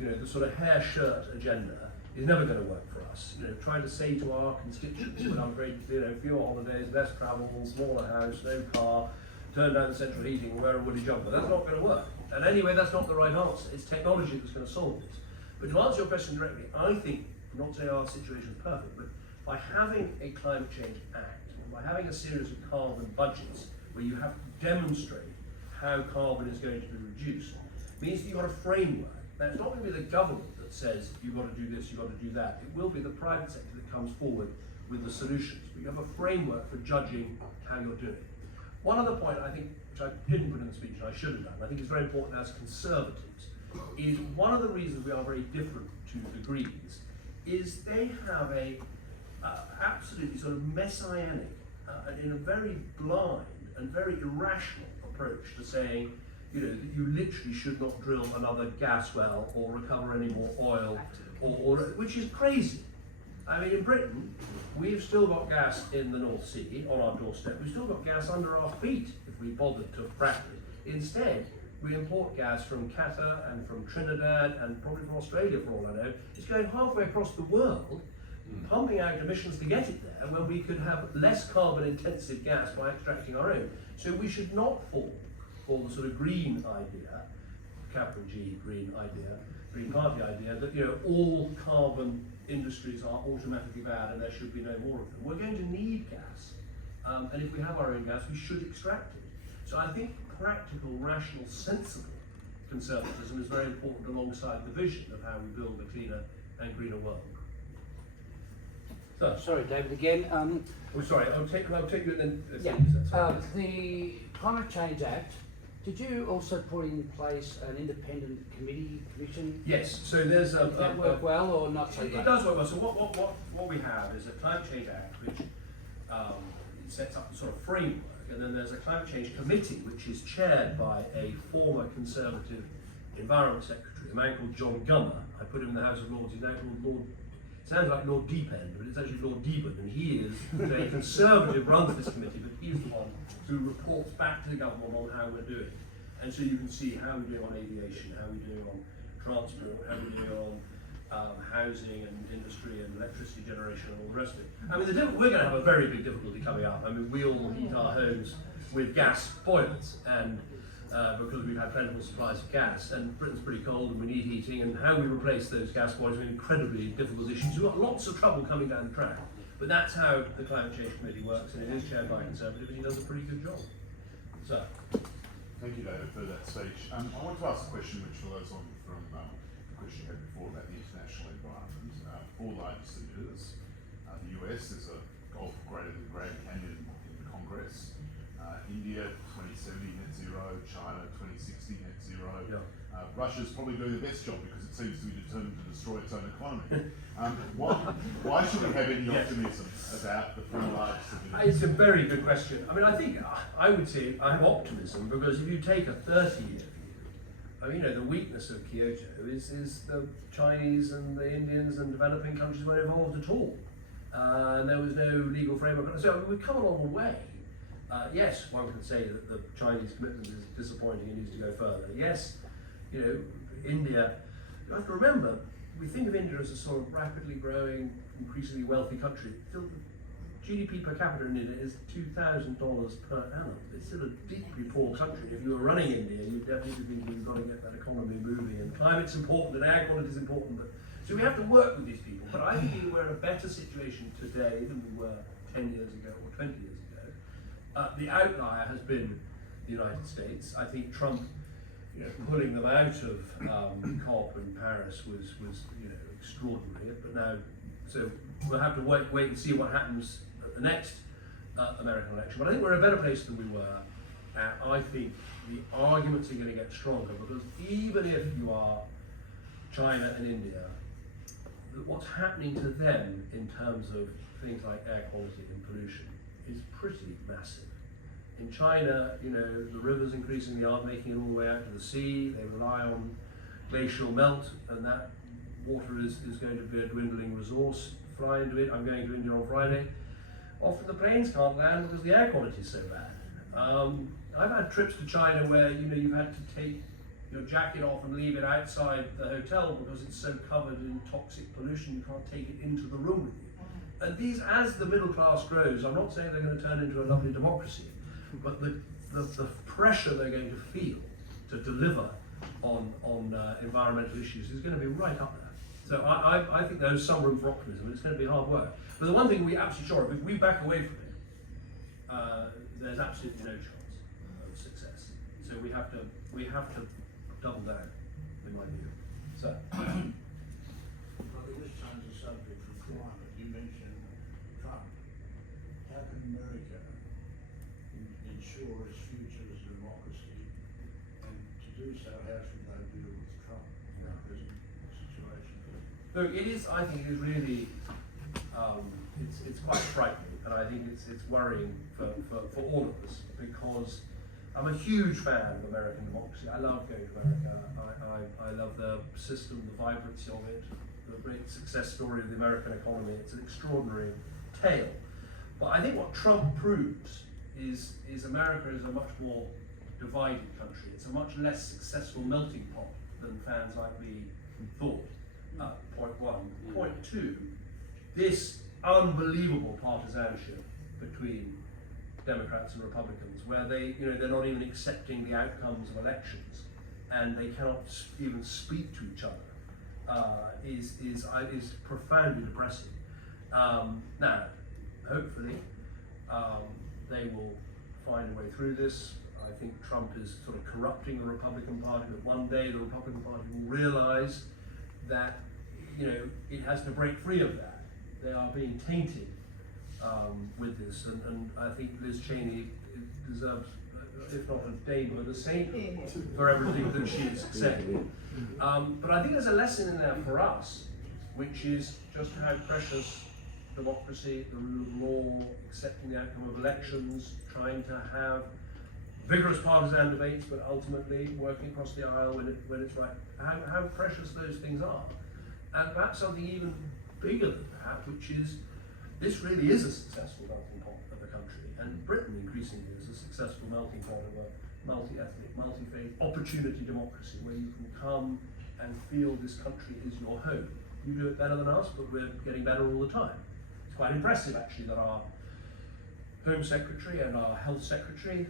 you know, the sort of hair shirt agenda is never going to work for us. You know, trying to say to our constituents, we'll upgrade, you know, fewer holidays, less travel, smaller house, no car, turn down the central heating, or wear a woolly jumper, that's not going to work. And anyway, that's not the right answer. It's technology that's going to solve this. But to answer your question directly, I think, I'm not saying our situation is perfect, but by having a climate change act, by having a series of carbon budgets where you have to demonstrate how carbon is going to be reduced, means that you've got a framework. Now, it's not going to be the government that says you've got to do this, you've got to do that. It will be the private sector that comes forward with the solutions. But you have a framework for judging how you're doing. One other point I think, which I didn't put in the speech and I should have done, I think is very important as Conservatives, is one of the reasons we are very different to the Greens is they have a absolutely sort of messianic and in a very blind and very irrational approach to saying, you know, that you literally should not drill another gas well or recover any more oil, or which is crazy. I mean, in Britain, we've still got gas in the North Sea on our doorstep. We've still got gas under our feet if we bothered to frack it. Instead, we import gas from Qatar and from Trinidad and probably from Australia for all I know. It's going halfway across the world, pumping out emissions to get it there, when we could have less carbon intensive gas by extracting our own. So we should not fall for the sort of green idea, capital G, green idea, Green Party idea, that, you know, all carbon industries are automatically bad and there should be no more of them. We're going to need gas, and if we have our own gas, we should extract it. So I think practical, rational, sensible conservatism is very important alongside the vision of how we build a cleaner and greener world. So, Sorry, David, again. oh, sorry, I'll take you and then. Yeah, That's fine. the Climate Change Act, did you also put in place an independent commission? Yes, so there's a. Did that work well or not so It great? does work well. So what we have is a Climate Change Act which sets up the sort of framework, and then there's a Climate Change Committee which is chaired by a former Conservative Environment Secretary, a man called John Gummer. I put him in the House of Lords. He's now called Lord. Sounds like Lord Deepend, but it's actually Lord Deepen, and he is a Conservative, runs this committee, but he's the one who reports back to the government on how we're doing. And so you can see how we're doing on aviation, how we're doing on transport, how we're doing on housing and industry and electricity generation and all the rest of it. I mean, we're going to have a very big difficulty coming up. I mean, we all heat our homes with gas boilers, and because we've had plentiful supplies of gas, and Britain's pretty cold and we need heating, and how we replace those gas boilers is an incredibly difficult issue. So we've got lots of trouble coming down the track. But that's how the Climate Change Committee works, and it is chaired by a Conservative, and he does a pretty good job. So. Thank you, David, for that speech. I want to ask a question which follows on from the question you had before about the international environment. Four largest emitters, the US is a goal for greater than Grand Canyon in Congress, India 2070 net zero, China 2060 2060 net zero. Yeah. Russia's probably doing the best job because it seems to be determined to destroy its own economy. Why should we have any optimism about the three largest emitters? It's a very good question. I mean, I think I would say I have optimism because if you take a 30-year view, I mean, the weakness of Kyoto is the Chinese and the Indians and developing countries weren't involved at all. And there was no legal framework. So we've come a long way. Yes, one can say that the Chinese commitment is disappointing and needs to go further. Yes, India, you have to remember, we think of India as a sort of rapidly growing, increasingly wealthy country. Still, the GDP per capita in India is $2,000 per annum. It's still a deeply poor country. If you were running India, you'd definitely think you've got to get that economy moving, and climate's important and air quality is important. But so we have to work with these people. But I think we're in a better situation today than we were 10 years ago or 20 years ago. The outlier has been the United States. I think Trump, pulling them out of COP in Paris was extraordinary. But now, so we'll have to wait and see what happens at the next American election. But I think we're in a better place than we were. I think the arguments are going to get stronger because even if you are China and India, what's happening to them in terms of things like air quality and pollution is pretty massive. In China, the rivers increasingly aren't making it all the way out to the sea. They rely on glacial melt, and that water is going to be a dwindling resource. Fly into it. I'm going to India on Friday. Often the planes can't land because the air quality is so bad. I've had trips to China where you've had to take your jacket off and leave it outside the hotel because it's so covered in toxic pollution you can't take it into the room with you. And these, as the middle class grows, I'm not saying they're going to turn into a lovely democracy, but the pressure they're going to feel to deliver on environmental issues is going to be right up there. So I think there's some room for optimism. It's going to be hard work. But the one thing we're absolutely sure of, if we back away from it, there's absolutely no chance of success. So we have to double down, in my view. So. Well, let's change the subject from climate. You mentioned Trump. How can America ensure its future as a democracy? And to do so, how should they deal with Trump in the present situation? Look, I think it is really, it's quite frightening, and I think it's worrying for all of us, because I'm a huge fan of American democracy. I love going to America. I love the system, the vibrancy of it, the great success story of the American economy. It's an extraordinary tale. But I think what Trump proves is America is a much more divided country. It's a much less successful melting pot than fans like me thought. Point one. Point two, this unbelievable partisanship between Democrats and Republicans, where they're not even accepting the outcomes of elections, and they cannot even speak to each other, is profoundly depressing. Now, hopefully, they will find a way through this. I think Trump is sort of corrupting the Republican Party, but one day the Republican Party will realise that it has to break free of that. They are being tainted with this, and I think Liz Cheney deserves, if not a damehood, a sainthood for everything that she is saying. But I think there's a lesson in there for us, which is just how precious democracy, the rule of law, accepting the outcome of elections, trying to have vigorous partisan debates, but ultimately working across the aisle when it's right. How precious those things are, and perhaps something even bigger than that, which is this really is a successful melting pot of the country, and Britain increasingly is a successful melting pot of a multi-ethnic, multi-faith opportunity democracy where you can come and feel this country is your home. You do it better than us, but we're getting better all the time. It's quite impressive actually that our Home Secretary and our Health Secretary,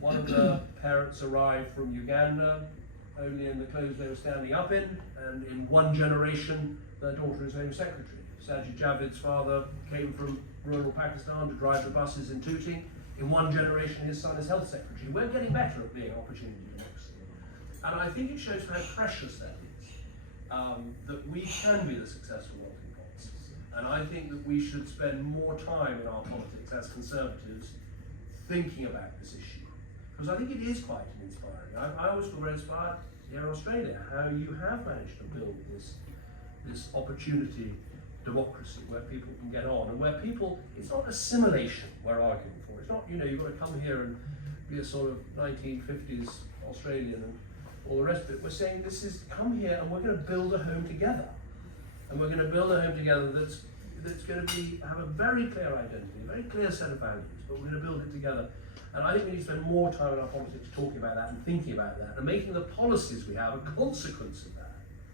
one of the parents arrived from Uganda only in the clothes they were standing up in, and in one generation their daughter is Home Secretary. Sajid Javid's father came from rural Pakistan to drive the buses in Tooting. In one generation his son is Health Secretary. We're getting better at being opportunity democracy. And I think it shows how precious that is, that we can be the successful melting pots. And I think that we should spend more time in our politics as Conservatives thinking about this issue. because I think it is quite inspiring. I always feel very inspired here in Australia, how you have managed to build this opportunity democracy where people can get on, and where people, it's not assimilation we're arguing for. It's not, you know, you've got to come here and be a sort of 1950s Australian and all the rest of it. We're saying this is, come here and we're going to build a home together. And we're going to build a home together that's going to have a very clear identity, a very clear set of values, but we're going to build it together. And I think we need to spend more time in our politics talking about that and thinking about that and making the policies we have a consequence of that.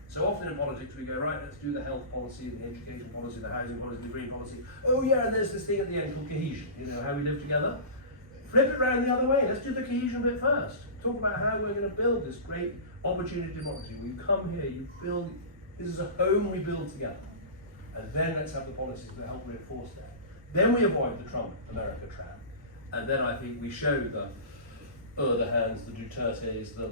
So often in politics we go, right, let's do the health policy, the education policy, the housing policy, the green policy. Oh yeah, and there's this thing at the end called cohesion, you know, how we live together. Flip it around the other way, let's do the cohesion bit first. Talk about how we're going to build this great opportunity democracy. When you come here, you feel this is a home we build together. And then let's have the policies that help reinforce that. Then we avoid the Trump America trap. And then I think we show the Erdogans, the Dutertes, the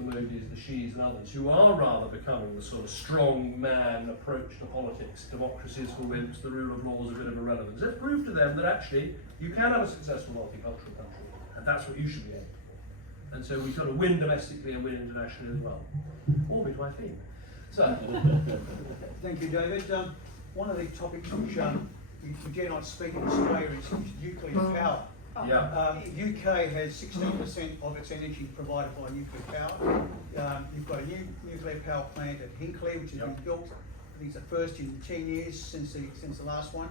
Modis, the Xis and others who are rather becoming the sort of strong man approach to politics. Democracy is for wimps, the rule of law is a bit of irrelevance. Let's prove to them that actually you can have a successful multicultural country. And that's what you should be aiming for. And so we sort of win domestically and win internationally as well. All be to my theme. So, Thank you, David. One of the topics which you dare not speak in Australia is nuclear power. yeah. UK has 16% of its energy provided by nuclear power. You've got a new nuclear power plant at Hinkley, which has been built. I think it's the first in 10 years since the last one.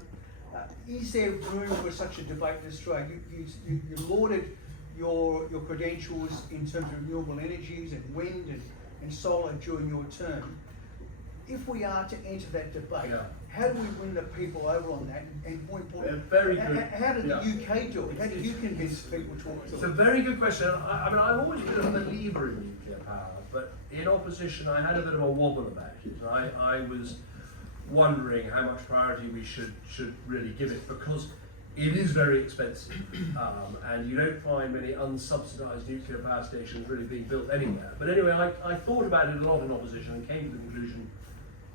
Is there room for such a debate in Australia? You lauded your credentials in terms of renewable energies and wind and solar during your term. If we are to enter that debate, how do we win the people over on that? And more importantly, very good. How did the UK do it? How did you convince people to It's a very good question. I mean, I've always been a believer in nuclear power, but in opposition, I had a bit of a wobble about it. I was wondering how much priority we should really give it, because it is very expensive, and you don't find many unsubsidised nuclear power stations really being built anywhere. But anyway, I thought about it a lot in opposition and came to the conclusion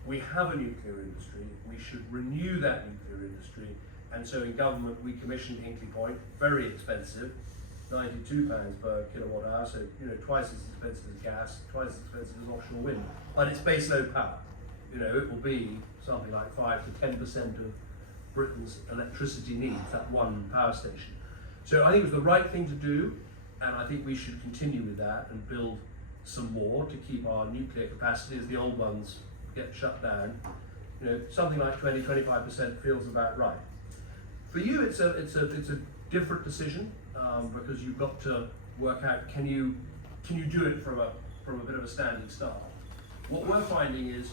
we have a nuclear industry, we should renew that nuclear industry, and so in government we commissioned Hinkley Point, very expensive, £92 per kilowatt hour, so you know, twice as expensive as gas, twice as expensive as offshore wind, but it's baseload power. You know, it will be something like 5 to 10% of Britain's electricity needs, that one power station. So I think it was the right thing to do, and I think we should continue with that and build some more to keep our nuclear capacity as the old ones get shut down. You know, something like 20–25% feels about right. For you, it's a different decision, because you've got to work out, can you do it from a bit of a standing start. What we're finding is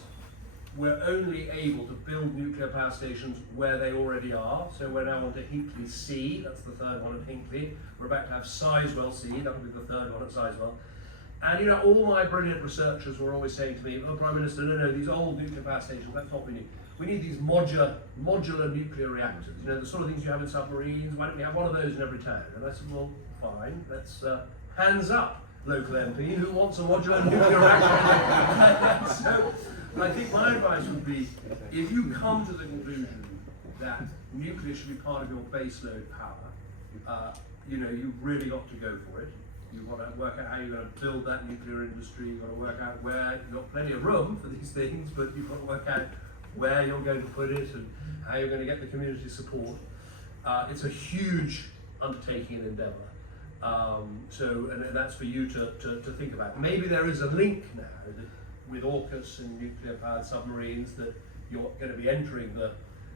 we're only able to build nuclear power stations where they already are. So we're now on to Hinkley C, that's the third one at Hinkley. We're about to have Sizewell C, that'll be the third one at Sizewell. And you know, all my brilliant researchers were always saying to me, oh, Prime Minister, no, these old nuclear power stations, that's not what we need. We need these modular nuclear reactors, you know, the sort of things you have in submarines. Why don't we have one of those in every town? And I said, well, fine, let's hands up, local MP, who wants a modular nuclear reactor? So, I think my advice would be, if you come to the conclusion that nuclear should be part of your baseload power, you know, you've really got to go for it. You've got to work out how you're going to build that nuclear industry. You've got to work out where, you've got plenty of room for these things, but you've got to work out where you're going to put it and how you're going to get the community support. It's a huge undertaking and endeavour. So, and that's for you to think about. Maybe there is a link now with AUKUS and nuclear-powered submarines that you're going to be entering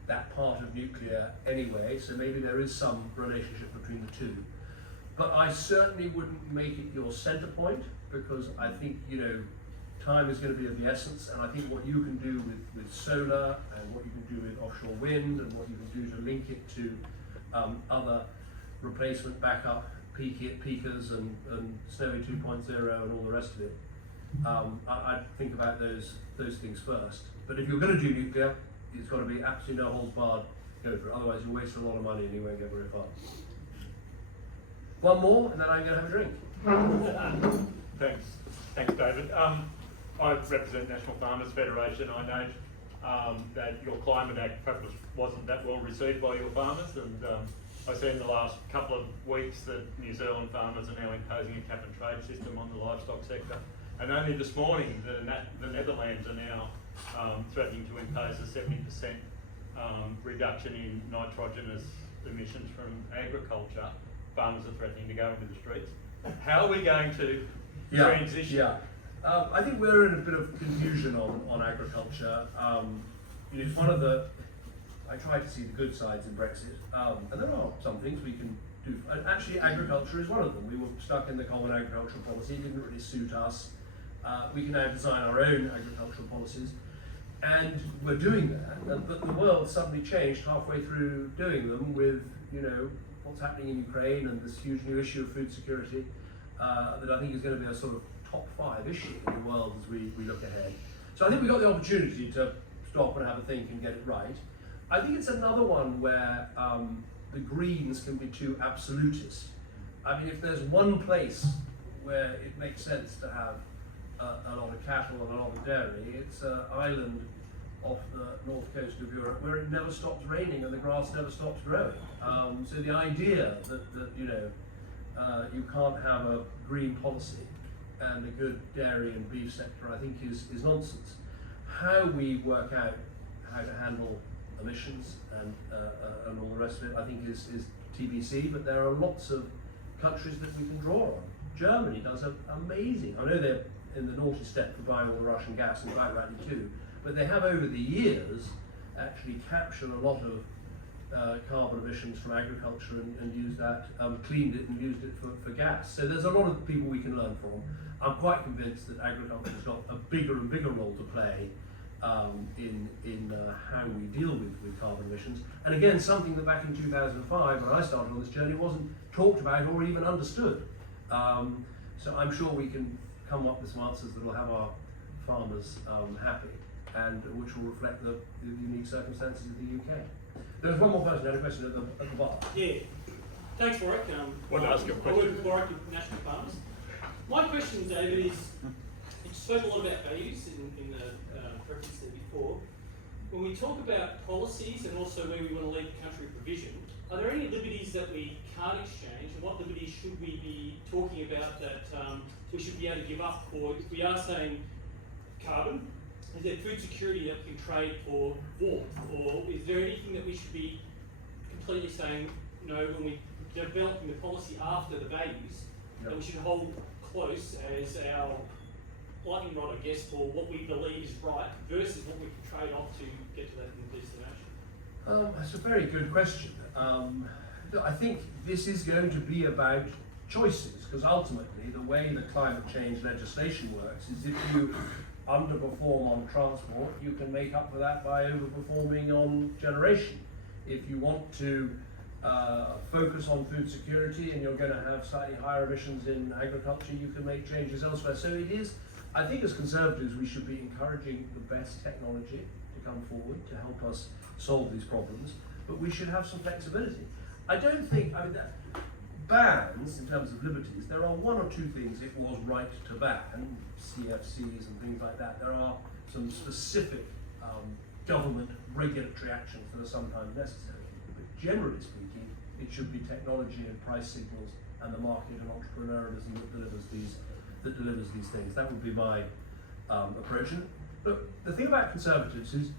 that part of nuclear anyway, so maybe there is some relationship between the two. But I certainly wouldn't make it your centre point, because I think, you know, time is going to be of the essence, and I think what you can do with solar and what you can do with offshore wind and what you can do to link it to other replacement backup peakers and Snowy 2.0 and all the rest of it, I'd think about those things first. But if you're going to do nuclear, it's got to be absolutely no holds barred, go for it. Otherwise you'll waste a lot of money and you won't get very far. One more, and then I'm going to have a drink. Thanks, David. I represent National Farmers Federation. I note that your Climate Act perhaps wasn't that well received by your farmers, and I see in the last couple of weeks that New Zealand farmers are now imposing a cap and trade system on the livestock sector. And only this morning, the Netherlands are now threatening to impose a 70% reduction in nitrogenous emissions from agriculture. Farmers are threatening to go into the streets. How are we going to transition? Yeah. I think we're in a bit of confusion on agriculture. It's one of the, I try to see the good sides in Brexit, and there are some things we can do. And actually, agriculture is one of them. We were stuck in the common agricultural policy, it didn't really suit us. We can now design our own agricultural policies, and we're doing that. But the world suddenly changed halfway through doing them with, what's happening in Ukraine and this huge new issue of food security that I think is going to be a sort of top 5 issue in the world as we look ahead. So I think we've got the opportunity to stop and have a think and get it right. I think it's another one where the Greens can be too absolutist. I mean, if there's one place where it makes sense to have a lot of cattle and a lot of dairy, it's an island off the north coast of Europe where it never stops raining and the grass never stops growing. So the idea that you can't have a green policy and a good dairy and beef sector, I think is nonsense. How we work out how to handle emissions and all the rest of it, I think is TBC, but there are lots of countries that we can draw on. Germany does amazing, I know they're in the naughty step for buying all the Russian gas, and quite rightly too, but they have over the years actually captured a lot of carbon emissions from agriculture and used that, cleaned it and used it for gas. So there's a lot of people we can learn from. I'm quite convinced that agriculture has got a bigger and bigger role to play in how we deal with carbon emissions. And again, something that back in 2005, when I started on this journey, wasn't talked about or even understood. So I'm sure we can come up with some answers that will have our farmers happy and which will reflect the unique circumstances of the UK. There's one more person who had a question at the bar. Yeah, thanks Warwick. Want to ask you a I question? work with Warwick National Farmers. My question, David, is you spoke a lot about values in the reference there before. When we talk about policies and also where we want to lead the country with provision, are there any liberties that we can't exchange, and what liberties should we be talking about that we should be able to give up for? If we are saying carbon, is there food security that we can trade for warmth, or is there anything that we should be completely saying, when we're developing the policy after the values, that we should hold close as our lightning rod, I guess, for what we believe is right versus what we can trade off to get to that destination? That's a very good question. I think this is going to be about choices, because ultimately the way the climate change legislation works is if you underperform on transport, you can make up for that by overperforming on generation. If you want to focus on food security and you're going to have slightly higher emissions in agriculture, you can make changes elsewhere. So it is, I think as Conservatives we should be encouraging the best technology to come forward to help us solve these problems, but we should have some flexibility. I don't think, bans in terms of liberties, there are one or two things it was right to ban, CFCs and things like that. There are some specific government regulatory actions that are sometimes necessary, but generally speaking, it should be technology and price signals and the market and entrepreneurialism that delivers these things. That would be my approach. And look, the thing about Conservatives is,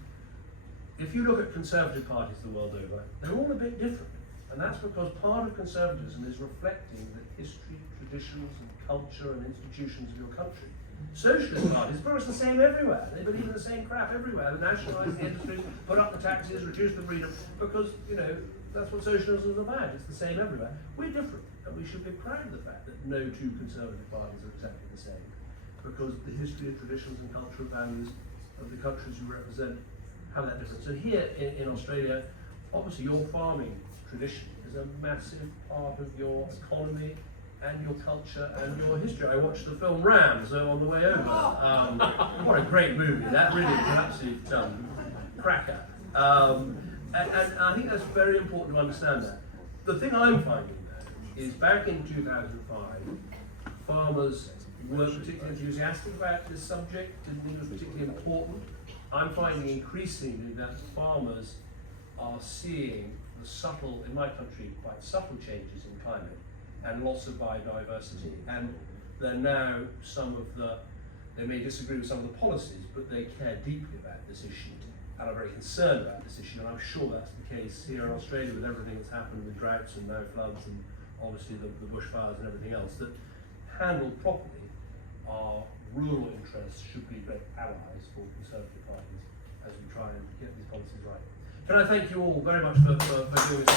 if you look at Conservative parties the world over, they're all a bit different. And that's because part of conservatism is reflecting the history, traditions and culture and institutions of your country. Socialist parties, of course, the same everywhere. They believe in the same crap everywhere. They nationalise the industries, put up the taxes, reduce the freedom, because, that's what socialism is about. It's the same everywhere. We're different, and we should be proud of the fact that no two conservative parties are exactly the same, because the history and traditions and cultural values of the countries you represent have that difference. So here in Australia, obviously your farming tradition is a massive part of your economy and your culture and your history. I watched the film Ram on the way over. What a great movie, that really is an absolute cracker. And I think that's very important to understand that. The thing I'm finding though is back in 2005, farmers weren't particularly enthusiastic about this subject, didn't think it was particularly important. I'm finding increasingly that farmers are seeing the subtle, in my country, quite subtle changes in climate and loss of biodiversity. And they're now they may disagree with some of the policies, but they care deeply about this issue and are very concerned about this issue. And I'm sure that's the case here in Australia with everything that's happened with droughts and no floods and obviously the bushfires and everything else, that handled properly, our rural interests should be great allies for Conservative parties as we try and get these policies right. Can I thank you all very much for doing this?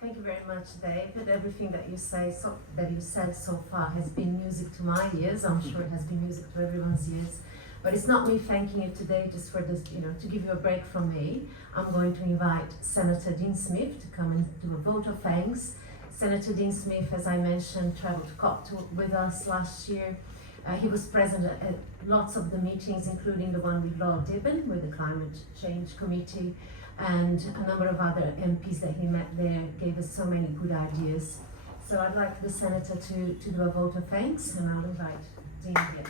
Thank you very much, David. Everything that you said so far has been music to my ears. I'm sure it has been music to everyone's ears. But it's not me thanking you today just for this, to give you a break from me. I'm going to invite Senator Dean Smith to come and do a vote of thanks. Senator Dean Smith, as I mentioned, travelled to COP with us last year. He was present at lots of the meetings, including the one with Lord Dibben, with the Climate Change Committee, and a number of other MPs that he met there gave us so many good ideas. So I'd like the Senator to do a vote of thanks, and I'll invite Dean here.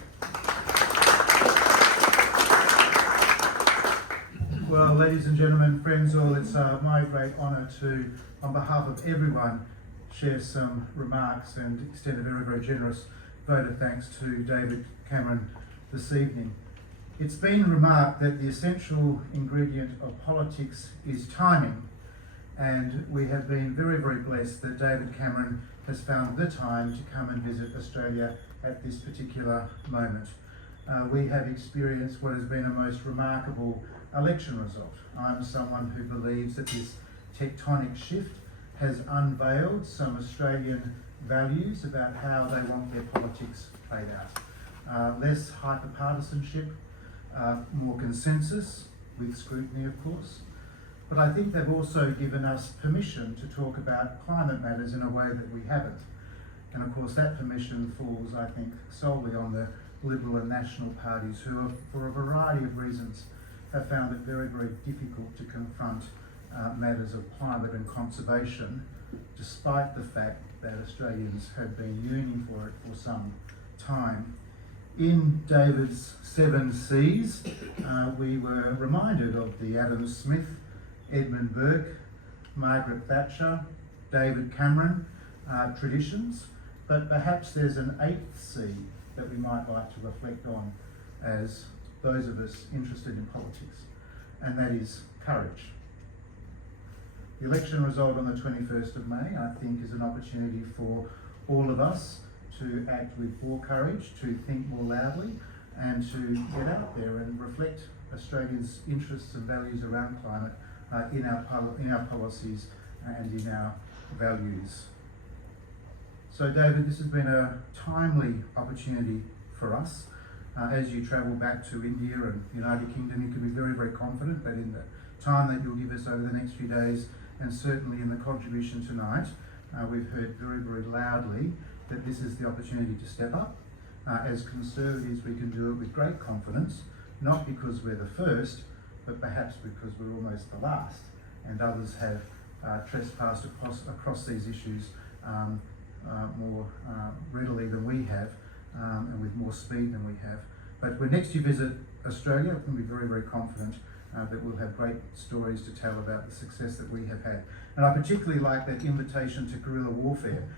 Well, ladies and gentlemen, friends all, it's my great honour to, on behalf of everyone, share some remarks and extend a very, very generous vote of thanks to David Cameron this evening. It's been remarked that the essential ingredient of politics is timing, and we have been very, very blessed that David Cameron has found the time to come and visit Australia at this particular moment. We have experienced what has been a most remarkable election result. I'm someone who believes that this tectonic shift has unveiled some Australian values about how they want their politics played out. Less hyper-partisanship, more consensus, with scrutiny of course. But I think they've also given us permission to talk about climate matters in a way that we haven't. And of course that permission falls, I think, solely on the Liberal and National parties who, have, for a variety of reasons, have found it very, very difficult to confront matters of climate and conservation, despite the fact that Australians have been yearning for it for some time. In David's 7 Cs, we were reminded of the Adam Smith, Edmund Burke, Margaret Thatcher, David Cameron traditions, but perhaps there's an 8th C that we might like to reflect on as those of us interested in politics, and that is courage. The election result on the 21st of May, I think, is an opportunity for all of us to act with more courage, to think more loudly, and to get out there and reflect Australians' interests and values around climate in our policies and in our values. So David, this has been a timely opportunity for us. As you travel back to India and the United Kingdom, you can be very, very confident that in the time that you'll give us over the next few days, and certainly in the contribution tonight, we've heard very, very loudly that this is the opportunity to step up. As Conservatives, we can do it with great confidence, not because we're the first, but perhaps because we're almost the last, and others have trespassed across these issues more readily than we have, and with more speed than we have. But when next you visit Australia, I can be very, very confident that we'll have great stories to tell about the success that we have had. And I particularly like that invitation to guerrilla warfare,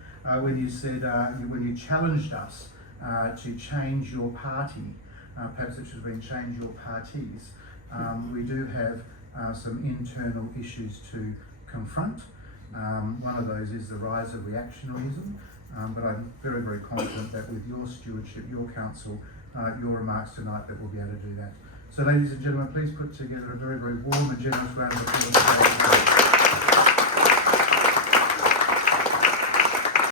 when you said, when you challenged us to change your party, perhaps it should have been change your parties. We do have some internal issues to confront. One of those is the rise of reactionaryism, but I'm very, very confident that with your stewardship, your counsel, your remarks tonight, that we'll be able to do that. So ladies and gentlemen, please put together a very, very warm and generous round of applause.